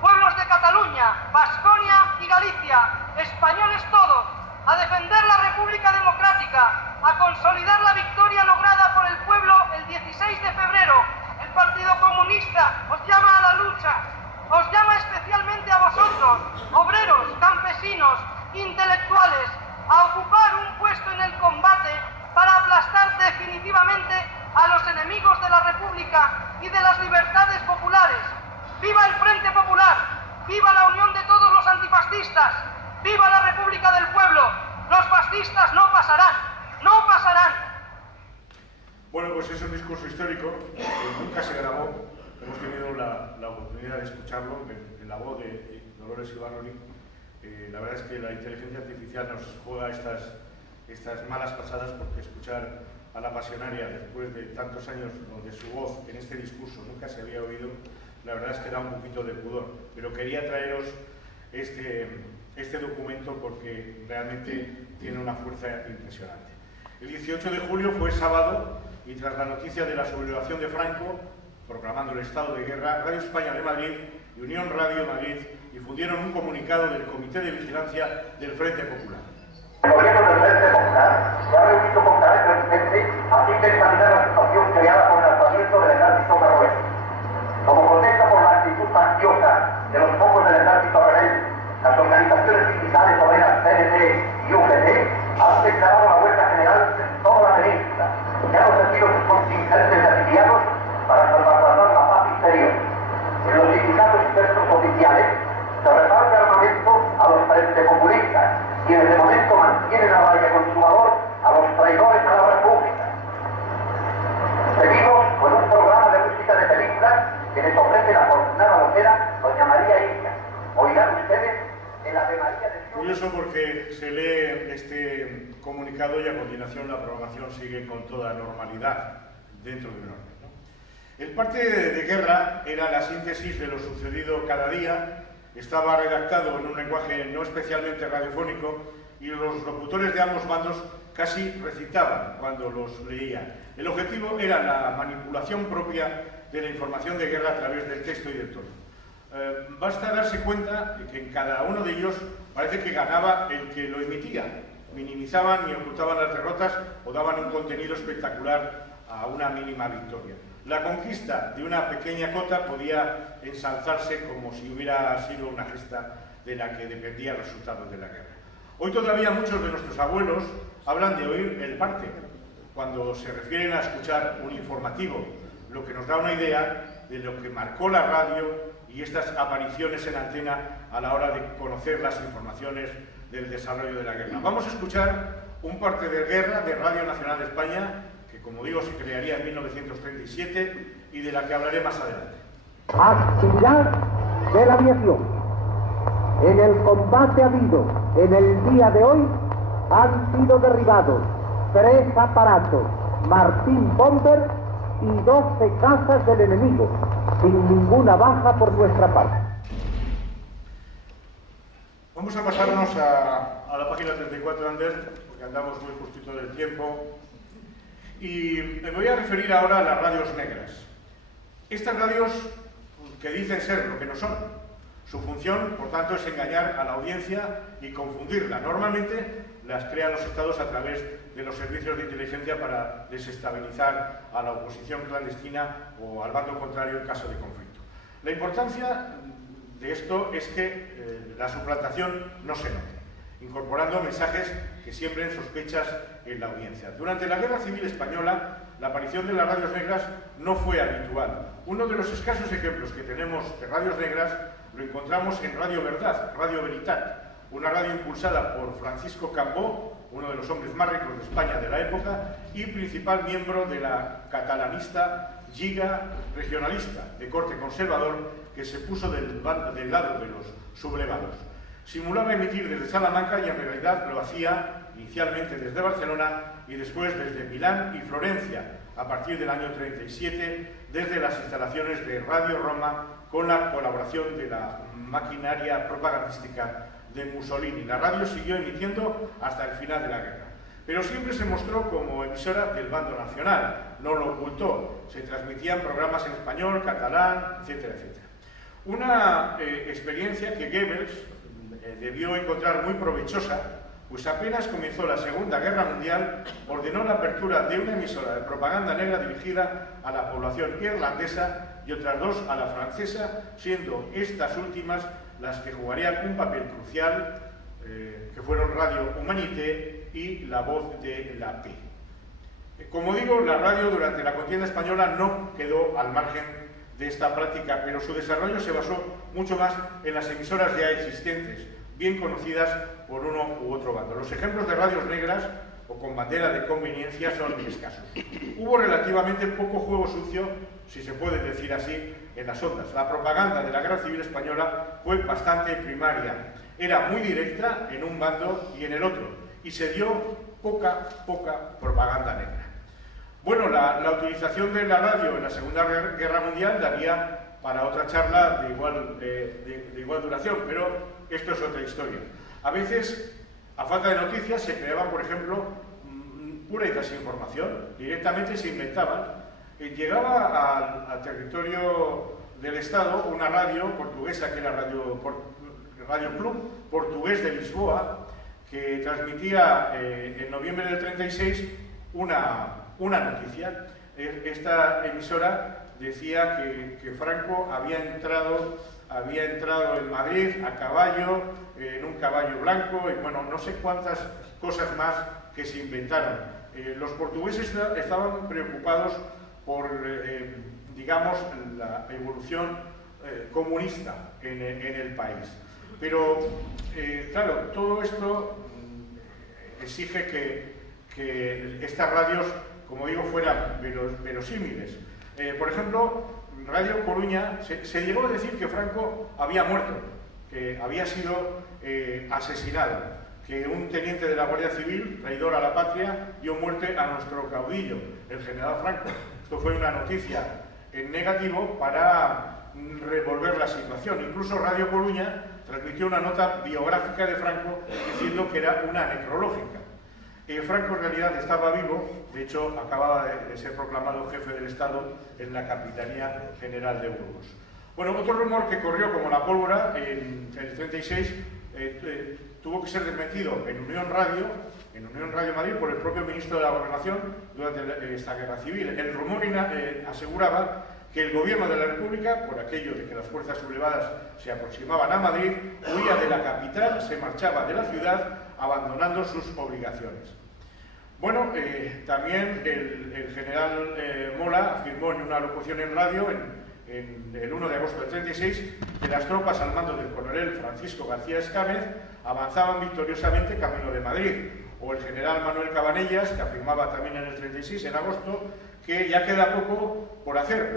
Pueblos de Cataluña, Vasconia y Galicia, españoles todos, a defender la República Democrática, a consolidar la victoria lograda por el pueblo el 16 de febrero. El Partido Comunista os llama a la lucha, os llama especialmente a vosotros, obreros, campesinos, intelectuales, a ocupar un puesto en el combate para aplastar definitivamente a los enemigos de la República y de las libertades populares. ¡Viva el Frente Popular! ¡Viva la unión de todos los antifascistas! ¡Viva la República del Pueblo! ¡Los fascistas no pasarán! ¡No pasarán! Bueno, pues es un discurso histórico que nunca se grabó. Hemos tenido la oportunidad de escucharlo en la voz de Dolores Ibarroni. La verdad es que la inteligencia artificial nos juega estas malas pasadas, porque escuchar a la pasionaria después de tantos años donde su voz en este discurso nunca se había oído, la verdad es que da un poquito de pudor. Pero quería traeros este documento porque realmente tiene una fuerza impresionante. El 18 de julio fue sábado y tras la noticia de la sublevación de Franco, proclamando el estado de guerra, Radio España de Madrid y Unión Radio Madrid difundieron un comunicado del Comité de Vigilancia del Frente Popular. El gobierno del Frente Popular se ha reunido con carácter urgente a fin de examinar la situación creada por el alzamiento del ejército marroquí. Como protesta por la actitud facciosa de los pocos del ejército rebelde, las organizaciones sindicales obreras CNT y UGT han declarado la huelga general en toda la península y han ofrecido sus contingentes de afiliados para salvaguardar la paz interior. En los sindicatos y centros oficiales se reparte armamento a los frente populistas, quienes de momento mantienen a raya con su valor a los traidores a la República. Seguimos con un programa de música de películas que les ofrece la afortunada vocera doña María India. Oirán ustedes el Ave María de Dios. Curioso porque se lee este comunicado y a continuación la programación sigue con toda normalidad dentro de un orden, ¿no? El parte de guerra era la síntesis de lo sucedido cada día, estaba redactado en un lenguaje no especialmente radiofónico y los locutores de ambos bandos casi recitaban cuando los leían. El objetivo era la manipulación propia de la información de guerra a través del texto y del tono. Basta darse cuenta de que en cada uno de ellos parece que ganaba el que lo emitía. Minimizaban y ocultaban las derrotas o daban un contenido espectacular a una mínima victoria. La conquista de una pequeña cota podía ensalzarse como si hubiera sido una gesta de la que dependía el resultado de la guerra. Hoy todavía muchos de nuestros abuelos hablan de oír el parte, cuando se refieren a escuchar un informativo, lo que nos da una idea de lo que marcó la radio y estas apariciones en antena a la hora de conocer las informaciones del desarrollo de la guerra. Vamos a escuchar un parte de guerra de Radio Nacional de España, que como digo se crearía en 1937 y de la que hablaré más adelante. Actividad de la aviación. En el combate habido en el día de hoy han sido derribados 3 aparatos Martín Bomber y 12 cazas del enemigo, sin ninguna baja por nuestra parte. Vamos a pasarnos a la página 34, Ander, porque andamos muy justito del tiempo. Y me voy a referir ahora a las radios negras. Estas radios, que dicen ser lo que no son Su función, por tanto, es engañar a la audiencia y confundirla. Normalmente las crean los estados a través de los servicios de inteligencia para desestabilizar a la oposición clandestina o al bando contrario en caso de conflicto. La importancia de esto es que la suplantación no se note, incorporando mensajes que siembren sospechas en la audiencia. Durante la Guerra Civil Española, la aparición de las radios negras no fue habitual. Uno de los escasos ejemplos que tenemos de radios negras lo encontramos en Radio Verdad, Radio Veritat, una radio impulsada por Francisco Cambó, uno de los hombres más ricos de España de la época y principal miembro de la catalanista Lliga Regionalista, de corte conservador, que se puso del lado de los sublevados. Simulaba emitir desde Salamanca y en realidad lo hacía inicialmente desde Barcelona y después desde Milán y Florencia, a partir del año 37, desde las instalaciones de Radio Roma, con la colaboración de la maquinaria propagandística de Mussolini. La radio siguió emitiendo hasta el final de la guerra, pero siempre se mostró como emisora del bando nacional, no lo ocultó. Se transmitían programas en español, catalán, etcétera, etcétera. Una experiencia que Goebbels debió encontrar muy provechosa, pues apenas comenzó la Segunda Guerra Mundial, ordenó la apertura de una emisora de propaganda negra dirigida a la población irlandesa y otras dos a la francesa, siendo estas últimas las que jugarían un papel crucial, que fueron Radio Humanité y La Voz de la Paix. Como digo, la radio durante la contienda española no quedó al margen de esta práctica, pero su desarrollo se basó mucho más en las emisoras ya existentes, bien conocidas por uno u otro bando. Los ejemplos de radios negras o con bandera de conveniencia son escasos. Hubo relativamente poco juego sucio, si se puede decir así, en las ondas. La propaganda de la Guerra Civil Española fue bastante primaria. Era muy directa en un bando y en el otro, y se dio poca propaganda negra. Bueno, la utilización de la radio en la Segunda Guerra Mundial daría para otra charla de igual duración, pero esto es otra historia. A veces, a falta de noticias, se creaba, por ejemplo, pura desinformación. Directamente se inventaban. Llegaba al territorio del Estado una radio portuguesa, que era Radio Club Portugués de Lisboa, que transmitía en noviembre del 36 una noticia. Esta emisora decía que Franco había entrado en Madrid a caballo, en un caballo blanco, y bueno, no sé cuántas cosas más que se inventaron. Los portugueses estaban preocupados por, digamos, la evolución comunista en el país. Pero, claro, todo esto exige que estas radios, como digo, fueran verosímiles. Por ejemplo, Radio Coruña, se llegó a decir que Franco había muerto, que había sido asesinado, que un teniente de la Guardia Civil, traidor a la patria, dio muerte a nuestro caudillo, el general Franco. Esto fue una noticia en negativo para revolver la situación. Incluso Radio Coruña transmitió una nota biográfica de Franco diciendo que era una necrológica. Franco en realidad estaba vivo, de hecho acababa de ser proclamado jefe del Estado en la Capitanía General de Burgos. Bueno, otro rumor que corrió como la pólvora en el 36 tuvo que ser desmentido en Unión Radio Madrid, por el propio ministro de la Gobernación durante esta guerra civil. El rumor aseguraba que el gobierno de la República, por aquello de que las fuerzas sublevadas se aproximaban a Madrid, huía de la capital, se marchaba de la ciudad, abandonando sus obligaciones. Bueno, también el general Mola afirmó en una locución en radio, en el 1 de agosto del 36, que las tropas al mando del coronel Francisco García Escámez avanzaban victoriosamente camino de Madrid. O el general Manuel Cabanellas, que afirmaba también en el 36, en agosto, que ya queda poco por hacer.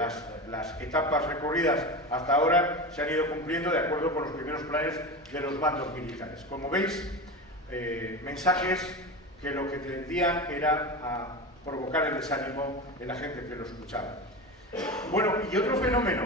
Las etapas recorridas hasta ahora se han ido cumpliendo de acuerdo con los primeros planes de los mandos militares. Como veis, mensajes que lo que tendían era a provocar el desánimo en la gente que lo escuchaba. Bueno, y otro fenómeno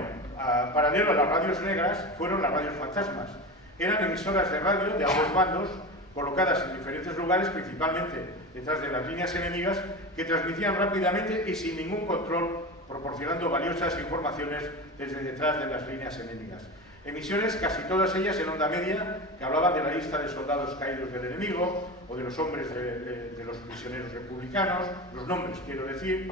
paralelo a las radios negras fueron las radios fantasmas. Eran emisoras de radio de ambos bandos, colocadas en diferentes lugares, principalmente detrás de las líneas enemigas, que transmitían rápidamente y sin ningún control, proporcionando valiosas informaciones desde detrás de las líneas enemigas. Emisiones, casi todas ellas en onda media, que hablaban de la lista de soldados caídos del enemigo o de los hombres de los prisioneros republicanos, los nombres quiero decir.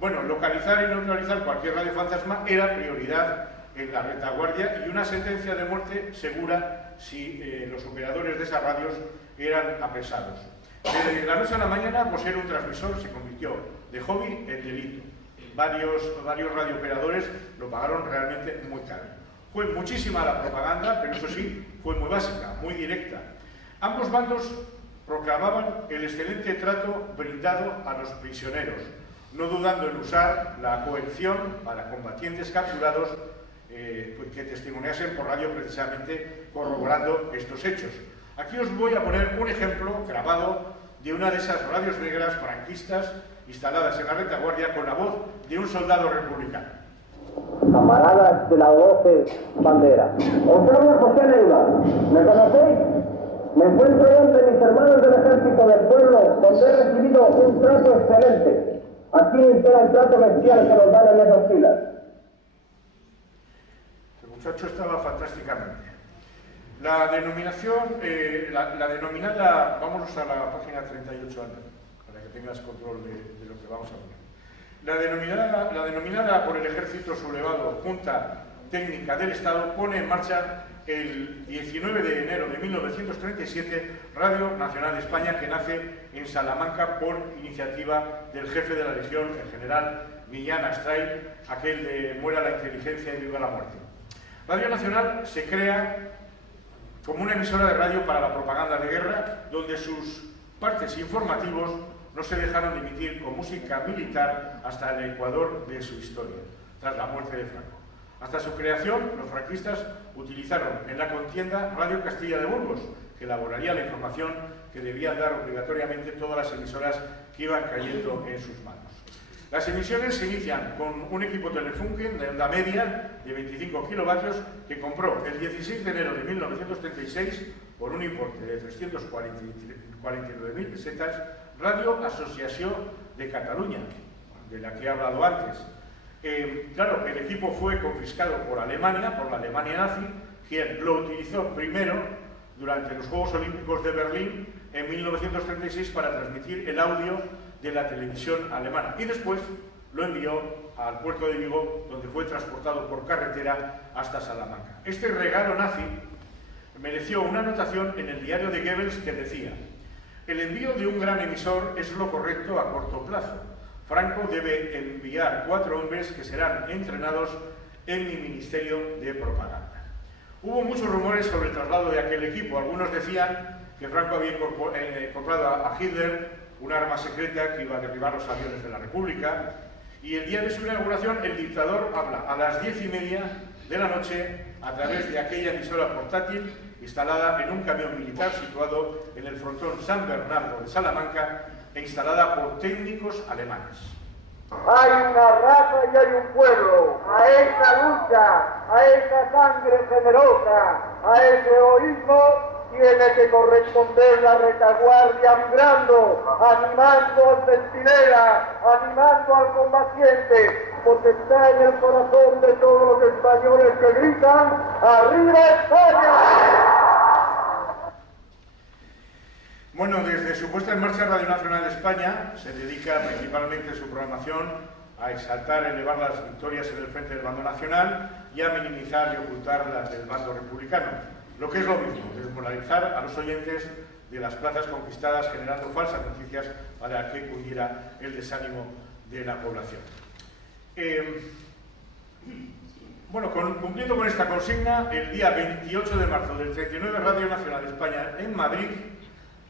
Bueno, localizar y neutralizar cualquier radio fantasma era prioridad en la retaguardia y una sentencia de muerte segura si los operadores de esas radios eran apresados. De la noche a la mañana, poseer un transmisor se convirtió de hobby en delito. Varios radiooperadores lo pagaron realmente muy caro. Fue muchísima la propaganda, pero eso sí, fue muy básica, muy directa. Ambos bandos proclamaban el excelente trato brindado a los prisioneros, no dudando en usar la coerción para combatientes capturados que testimoniasen por radio precisamente corroborando estos hechos. Aquí os voy a poner un ejemplo grabado de una de esas radios negras franquistas instaladas en la retaguardia con la voz de un soldado republicano. Camaradas de la 12 bandera, os habla José Neiva. ¿Me conocéis? Me encuentro entre mis hermanos del ejército del pueblo, donde he recibido un trato excelente. Aquí está el trato bestial que nos dan en esas filas. El muchacho estaba fantásticamente. La denominación, la denominada, vamos a la página 38, Ana, para que tengas control de lo que vamos a poner. La denominada por el Ejército sublevado Junta Técnica del Estado pone en marcha el 19 de enero de 1937 Radio Nacional de España, que nace en Salamanca por iniciativa del jefe de la Legión, el general Millán Astray, aquel de muera la inteligencia y viva la muerte. Radio Nacional se crea como una emisora de radio para la propaganda de guerra, donde sus partes informativos no se dejaron de emitir con música militar hasta el Ecuador de su historia, tras la muerte de Franco. Hasta su creación, los franquistas utilizaron en la contienda Radio Castilla de Burgos, que elaboraría la información que debían dar obligatoriamente todas las emisoras que iban cayendo en sus manos. Las emisiones se inician con un equipo Telefunken de onda media de 25 kilovatios que compró el 16 de enero de 1936 por un importe de 349.000 pesetas Radio Asociació de Cataluña, de la que he hablado antes. Claro, el equipo fue confiscado por Alemania, por la Alemania nazi, quien lo utilizó primero durante los Juegos Olímpicos de Berlín en 1936 para transmitir el audio de la televisión alemana y después lo envió al puerto de Vigo, donde fue transportado por carretera hasta Salamanca. Este regalo nazi mereció una anotación en el diario de Goebbels que decía: el envío de un gran emisor es lo correcto a corto plazo. Franco debe enviar 4 hombres que serán entrenados en mi ministerio de propaganda. Hubo muchos rumores sobre el traslado de aquel equipo. Algunos decían que Franco había comprado a Hitler un arma secreta que iba a derribar los aviones de la República, y el día de su inauguración el dictador habla a las 10:30 de la noche a través de aquella emisora portátil instalada en un camión militar situado en el frontón San Bernardo de Salamanca e instalada por técnicos alemanes. Hay una raza y hay un pueblo. A esa lucha, a esa sangre generosa, a ese heroísmo tiene que corresponder la retaguardia vibrando, animando al centinela, animando al combatiente, porque está en el corazón de todos los españoles que gritan ¡Arriba España! Bueno, desde su puesta en marcha Radio Nacional de España se dedica principalmente su programación a exaltar y elevar las victorias en el frente del bando nacional y a minimizar y ocultar las del bando republicano. Lo que es lo mismo, desmoralizar a los oyentes de las plazas conquistadas generando falsas noticias para que cundiera el desánimo de la población. Bueno, cumpliendo con esta consigna, el día 28 de marzo del 39 Radio Nacional de España en Madrid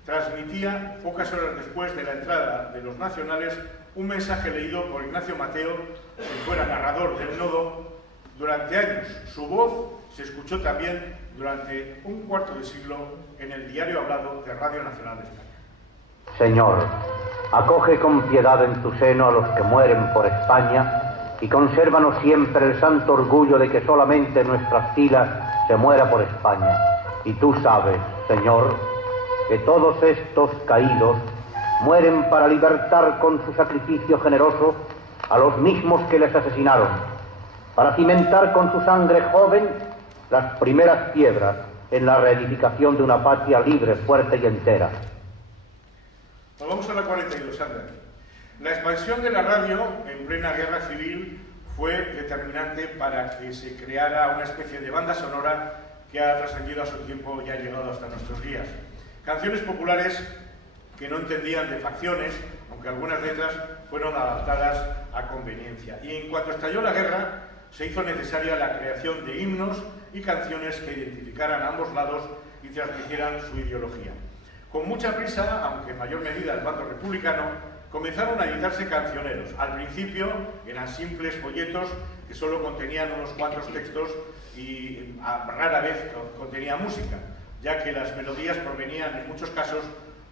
transmitía, pocas horas después de la entrada de los nacionales, un mensaje leído por Ignacio Mateo, que fuera narrador del nodo durante años. Su voz se escuchó también durante un cuarto de siglo en el diario hablado de Radio Nacional de España. Señor, acoge con piedad en tu seno a los que mueren por España y consérvanos siempre el santo orgullo de que solamente en nuestras filas se muera por España. Y tú sabes, Señor, que todos estos caídos mueren para libertar con su sacrificio generoso a los mismos que les asesinaron, para cimentar con su sangre joven las primeras piedras en la reedificación de una patria libre, fuerte y entera. Nos vamos a la 42, Sandra. La expansión de la radio en plena guerra civil fue determinante para que se creara una especie de banda sonora que ha trascendido a su tiempo y ha llegado hasta nuestros días. Canciones populares que no entendían de facciones, aunque algunas letras fueron adaptadas a conveniencia. Y en cuanto estalló la guerra, se hizo necesaria la creación de himnos y canciones que identificaran a ambos lados y transmitieran su ideología. Con mucha prisa, aunque en mayor medida el bando republicano, comenzaron a editarse cancioneros. Al principio eran simples folletos que solo contenían unos cuantos textos y rara vez contenía música, ya que las melodías provenían en muchos casos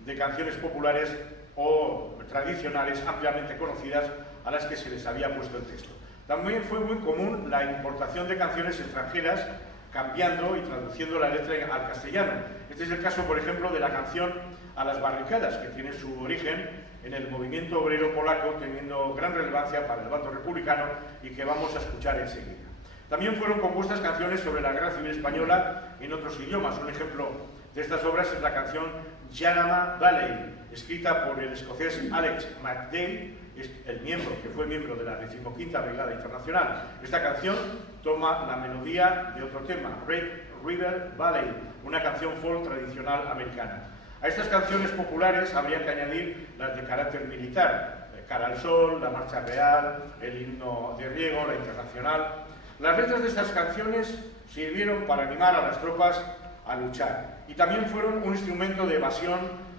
de canciones populares o tradicionales ampliamente conocidas a las que se les había puesto el texto. También fue muy común la importación de canciones extranjeras, cambiando y traduciendo la letra al castellano. Este es el caso, por ejemplo, de la canción A las barricadas, que tiene su origen en el movimiento obrero polaco, teniendo gran relevancia para el bando republicano y que vamos a escuchar enseguida. También fueron compuestas canciones sobre la Guerra Civil Española en otros idiomas. Un ejemplo de estas obras es la canción Yanama Valley, escrita por el escocés Alex McDade, que fue miembro de la 15ª Brigada Internacional. Esta canción toma la melodía de otro tema, Red River Valley, una canción folk tradicional americana. A estas canciones populares habría que añadir las de carácter militar, Cara al Sol, la Marcha Real, el himno de Riego, la Internacional. Las letras de estas canciones sirvieron para animar a las tropas a luchar y también fueron un instrumento de evasión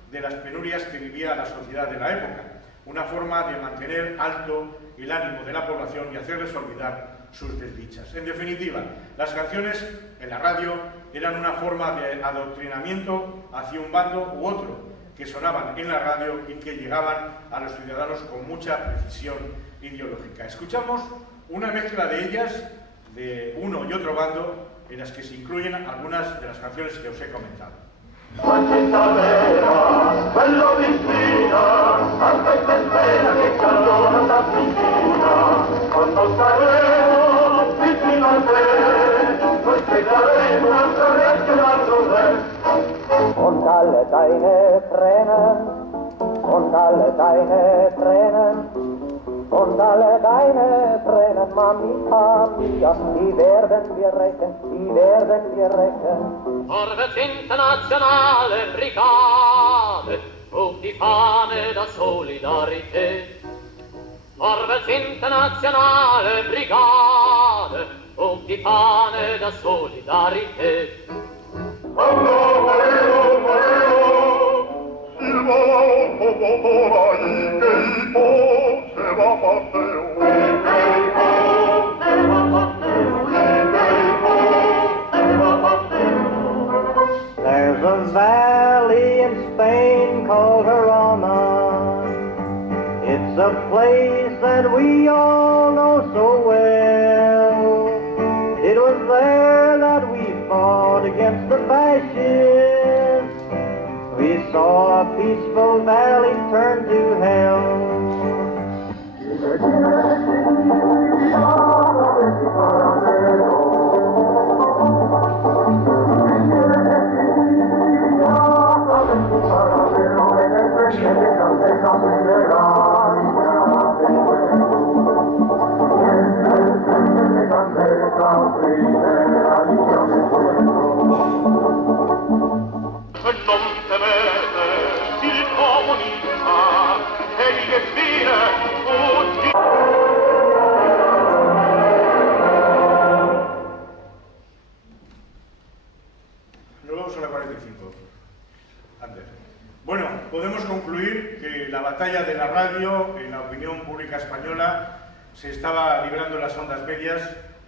de las penurias que vivía la sociedad de la época, una forma de mantener alto el ánimo de la población y hacerles olvidar sus desdichas. En definitiva, las canciones en la radio eran una forma de adoctrinamiento hacia un bando u otro, que sonaban en la radio y que llegaban a los ciudadanos con mucha precisión ideológica. Escuchamos una mezcla de ellas, de uno y otro bando, en las que se incluyen algunas de las canciones que os he comentado. Quello vicina, anche se spera che calore t'avvicina, quando saremo vicino a te, noi spiegaremo una sorretta e un altro re. Und alle deine Tränen, und alle deine Tränen, und alle deine Tränen, Mamita mia, die werden wir rächen, die werden wir rächen. Vorwärts internationale Brigade, hoch die Fahne der Solidarität. Vorwärts internationale Brigade, hoch die Fahne der Solidarität. There's a valley in Spain called Jarama. It's a place that we all know so well. It was there that we fought against the fascists. We saw a peaceful valley turn to hell. Non temete il comunista e che fine tutti. Luego vamos a la 45. Ander. Bueno, podemos concluir que la batalla de la radio en la opinión pública española se estaba librando en las ondas medias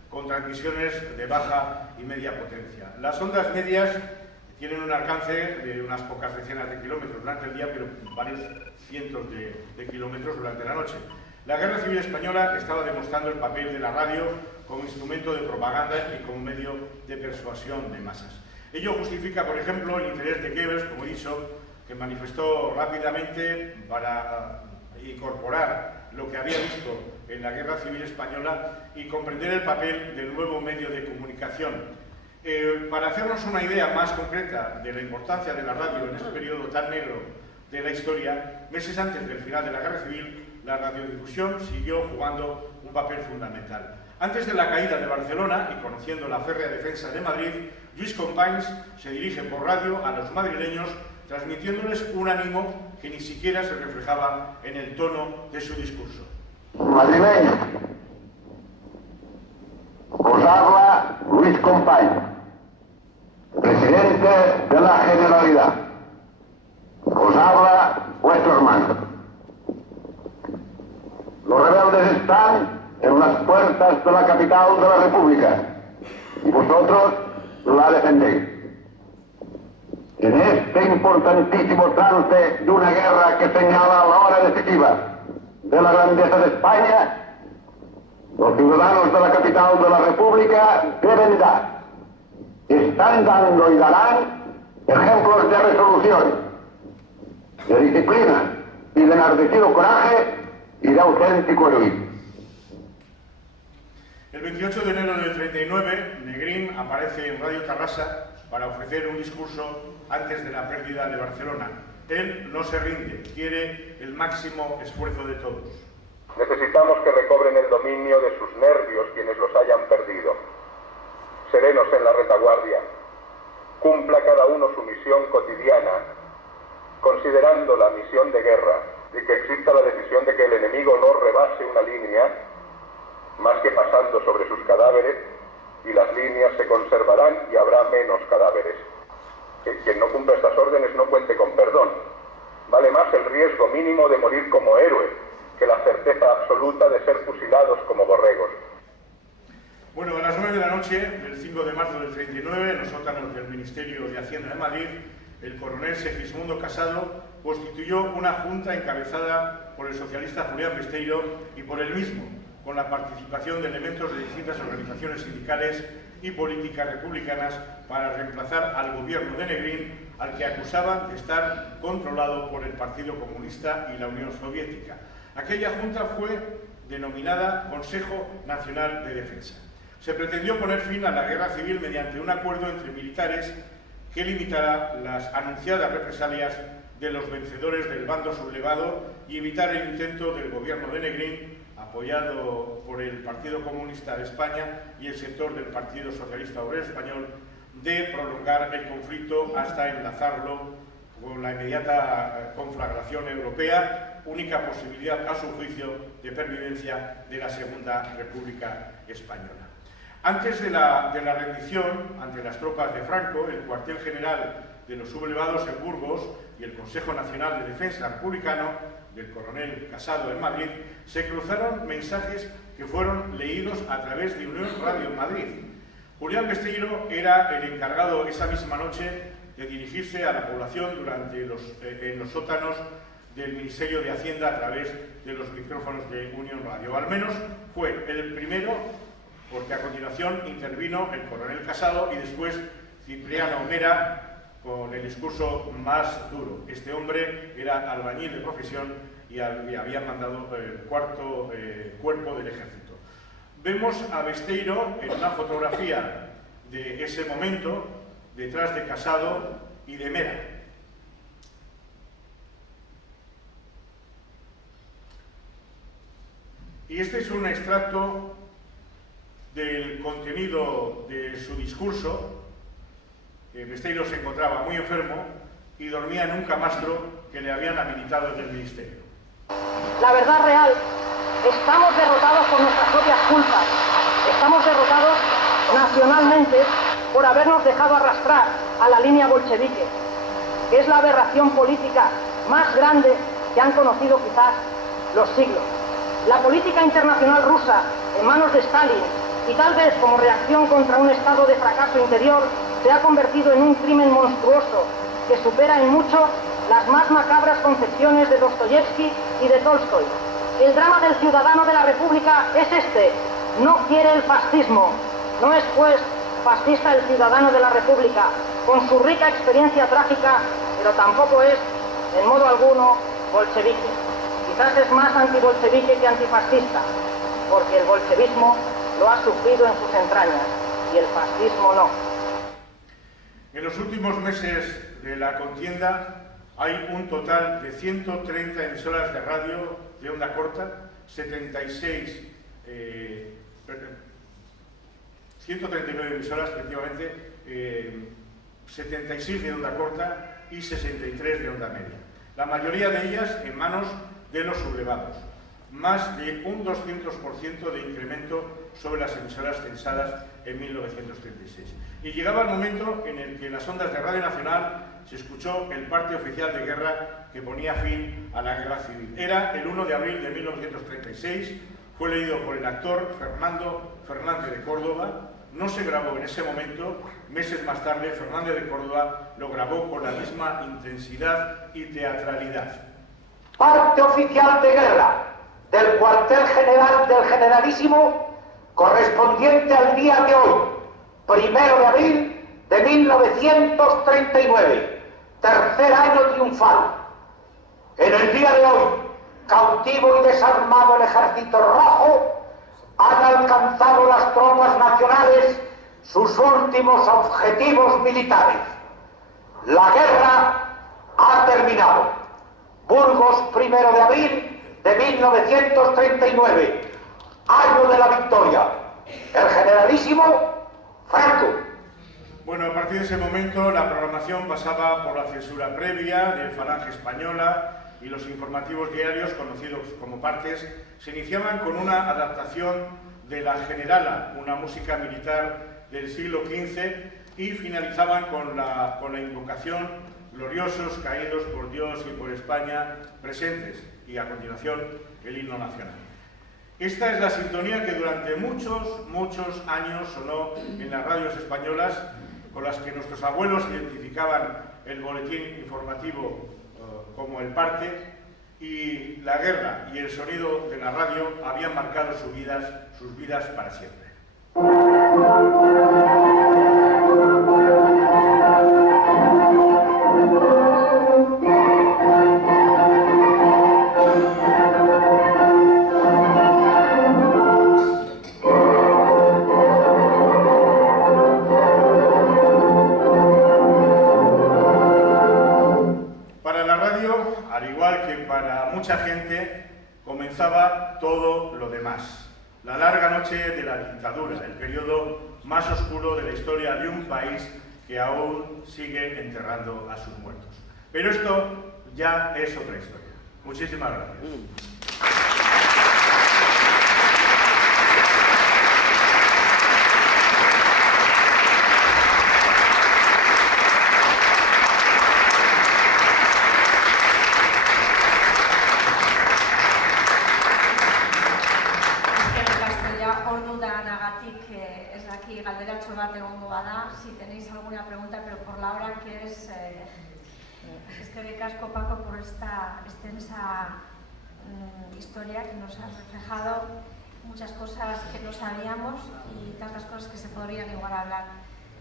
con transmisiones de baja y media potencia. Las ondas medias tienen un alcance de unas pocas decenas de kilómetros durante el día, pero varios cientos de kilómetros durante la noche. La Guerra Civil Española estaba demostrando el papel de la radio como instrumento de propaganda y como medio de persuasión de masas. Ello justifica, por ejemplo, el interés de Goebbels, como he dicho, que manifestó rápidamente para incorporar lo que había visto en la Guerra Civil Española y comprender el papel del nuevo medio de comunicación. Para hacernos una idea más concreta de la importancia de la radio en este periodo tan negro de la historia, meses antes del final de la Guerra Civil, la radiodifusión siguió jugando un papel fundamental. Antes de la caída de Barcelona y conociendo la férrea defensa de Madrid, Lluís Companys se dirige por radio a los madrileños, transmitiéndoles un ánimo que ni siquiera se reflejaba en el tono de su discurso. Madrileños, os habla Lluís Companys, presidente de la Generalidad. Os habla vuestro hermano. Los rebeldes están en las puertas de la capital de la República y vosotros la defendéis. En este importantísimo trance de una guerra que señala la hora decisiva de la grandeza de España, los ciudadanos de la capital de la República deben dar, están dando y darán ejemplos de resolución, de disciplina y de enardecido coraje y de auténtico heroísmo. El 28 de enero del 39, Negrín aparece en Radio Tarrasa para ofrecer un discurso antes de la pérdida de Barcelona. Él no se rinde, quiere el máximo esfuerzo de todos. Necesitamos que recobren el dominio de sus nervios quienes los hayan perdido. Serenos en la retaguardia, cumpla cada uno su misión cotidiana, considerando la misión de guerra y que exista la decisión de que el enemigo no rebase una línea, más que pasando sobre sus cadáveres, y las líneas se conservarán y habrá menos cadáveres. Que quien no cumpla estas órdenes no cuente con perdón. Vale más el riesgo mínimo de morir como héroe que la certeza absoluta de ser fusilados como borregos. Bueno, a las 9 de la noche del 5 de marzo del 39, en los sótanos del Ministerio de Hacienda de Madrid, el coronel Segismundo Casado constituyó una junta encabezada por el socialista Julián Besteiro y por él mismo, con la participación de elementos de distintas organizaciones sindicales y políticas republicanas para reemplazar al gobierno de Negrín, al que acusaban de estar controlado por el Partido Comunista y la Unión Soviética. Aquella junta fue denominada Consejo Nacional de Defensa. Se pretendió poner fin a la guerra civil mediante un acuerdo entre militares que limitara las anunciadas represalias de los vencedores del bando sublevado y evitar el intento del gobierno de Negrín, apoyado por el Partido Comunista de España y el sector del Partido Socialista Obrero Español, de prolongar el conflicto hasta enlazarlo con la inmediata conflagración europea, única posibilidad, a su juicio, de pervivencia de la Segunda República Española. Antes de la rendición ante las tropas de Franco, el cuartel general de los sublevados en Burgos y el Consejo Nacional de Defensa Republicano del coronel Casado en Madrid, se cruzaron mensajes que fueron leídos a través de Unión Radio Madrid. Julián Besteiro era el encargado esa misma noche de dirigirse a la población en los sótanos del Ministerio de Hacienda a través de los micrófonos de Unión Radio. Al menos fue el primero, porque a continuación intervino el coronel Casado y después Cipriano Mera con el discurso más duro. Este hombre era albañil de profesión y había mandado el cuarto cuerpo del ejército. Vemos a Besteiro en una fotografía de ese momento, detrás de Casado y de Mera. Y este es un extracto del contenido de su discurso. Besteiro se encontraba muy enfermo y dormía en un camastro que le habían habilitado desde el ministerio. La verdad real, estamos derrotados por nuestras propias culpas. Estamos derrotados nacionalmente por habernos dejado arrastrar a la línea bolchevique, que es la aberración política más grande que han conocido quizás los siglos. La política internacional rusa, en manos de Stalin, y tal vez como reacción contra un estado de fracaso interior, se ha convertido en un crimen monstruoso que supera en mucho las más macabras concepciones de Dostoyevsky y de Tolstoy. El drama del ciudadano de la República es este: no quiere el fascismo. No es, pues, fascista el ciudadano de la República, con su rica experiencia trágica, pero tampoco es, en modo alguno, bolchevique. Quizás es más antibolchevique que antifascista, porque el bolchevismo lo ha sufrido en sus entrañas y el fascismo no. En los últimos meses de la contienda hay un total de 130 emisoras de radio de onda corta, 139 emisoras, efectivamente, 76 de onda corta y 63 de onda media. La mayoría de ellas en manos de los sublevados. Más de un 200% de incremento sobre las emisoras censadas en 1936. Y llegaba el momento en el que en las ondas de Radio Nacional se escuchó el parte oficial de guerra que ponía fin a la guerra civil. Era el 1 de abril de 1936, fue leído por el actor Fernando Fernández de Córdoba. No se grabó en ese momento, meses más tarde Fernández de Córdoba lo grabó con la misma intensidad y teatralidad. Parte oficial de guerra del cuartel general del Generalísimo, correspondiente al día de hoy, 1 de abril de 1939, tercer año triunfal. En el día de hoy, cautivo y desarmado el Ejército Rojo, han alcanzado las tropas nacionales sus últimos objetivos militares. La guerra ha terminado. Burgos, 1 de abril de 1939, año de la victoria. El Generalísimo Franco. Bueno, a partir de ese momento la programación pasaba por la censura previa de Falange Española y los informativos diarios, conocidos como partes, se iniciaban con una adaptación de la Generala, una música militar del siglo XV, y finalizaban con la invocación gloriosos caídos por Dios y por España presentes, y a continuación el himno nacional. Esta es la sintonía que durante muchos años sonó en las radios españolas, con las que nuestros abuelos identificaban el boletín informativo como el parte, y la guerra y el sonido de la radio habían marcado sus vidas para siempre. Mucha gente, comenzaba todo lo demás. La larga noche de la dictadura, el periodo más oscuro de la historia de un país que aún sigue enterrando a sus muertos. Pero esto ya es otra historia. Muchísimas gracias. Galderatxo bat egongo bada, si tenéis alguna pregunta, pero por la hora que es eskerrik asko, Paco, por esta extensa historia que nos ha reflejado muchas cosas que no sabíamos y tantas cosas que se podrían igual hablar.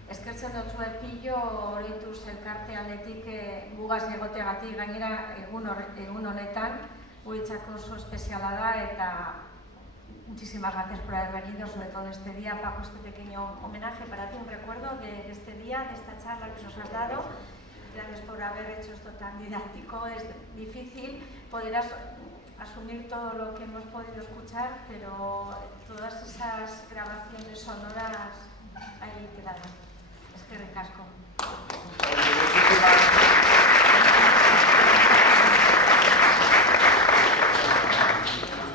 Eskertzen dutzu pillo horituz elkarte aldetik gugaz egoteagatik, gainera egun honetan guretzako oso espeziala da eta muchísimas gracias por haber venido, sobre todo este día, Paco, este pequeño homenaje para ti, un recuerdo de este día, de esta charla que nos has dado. Gracias por haber hecho esto tan didáctico. Es difícil poder asumir todo lo que hemos podido escuchar, pero todas esas grabaciones sonoras ahí quedaron. Eskerrik asko.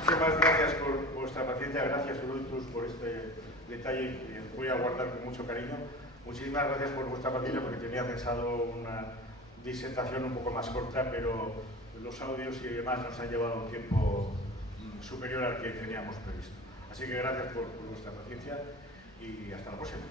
Muchísimas gracias por vuestra paciencia, gracias Urultus por este detalle que voy a guardar con mucho cariño. Muchísimas gracias por vuestra paciencia, porque tenía pensado una disertación un poco más corta, pero los audios y demás nos han llevado un tiempo superior al que teníamos previsto. Así que gracias por vuestra paciencia y hasta la próxima.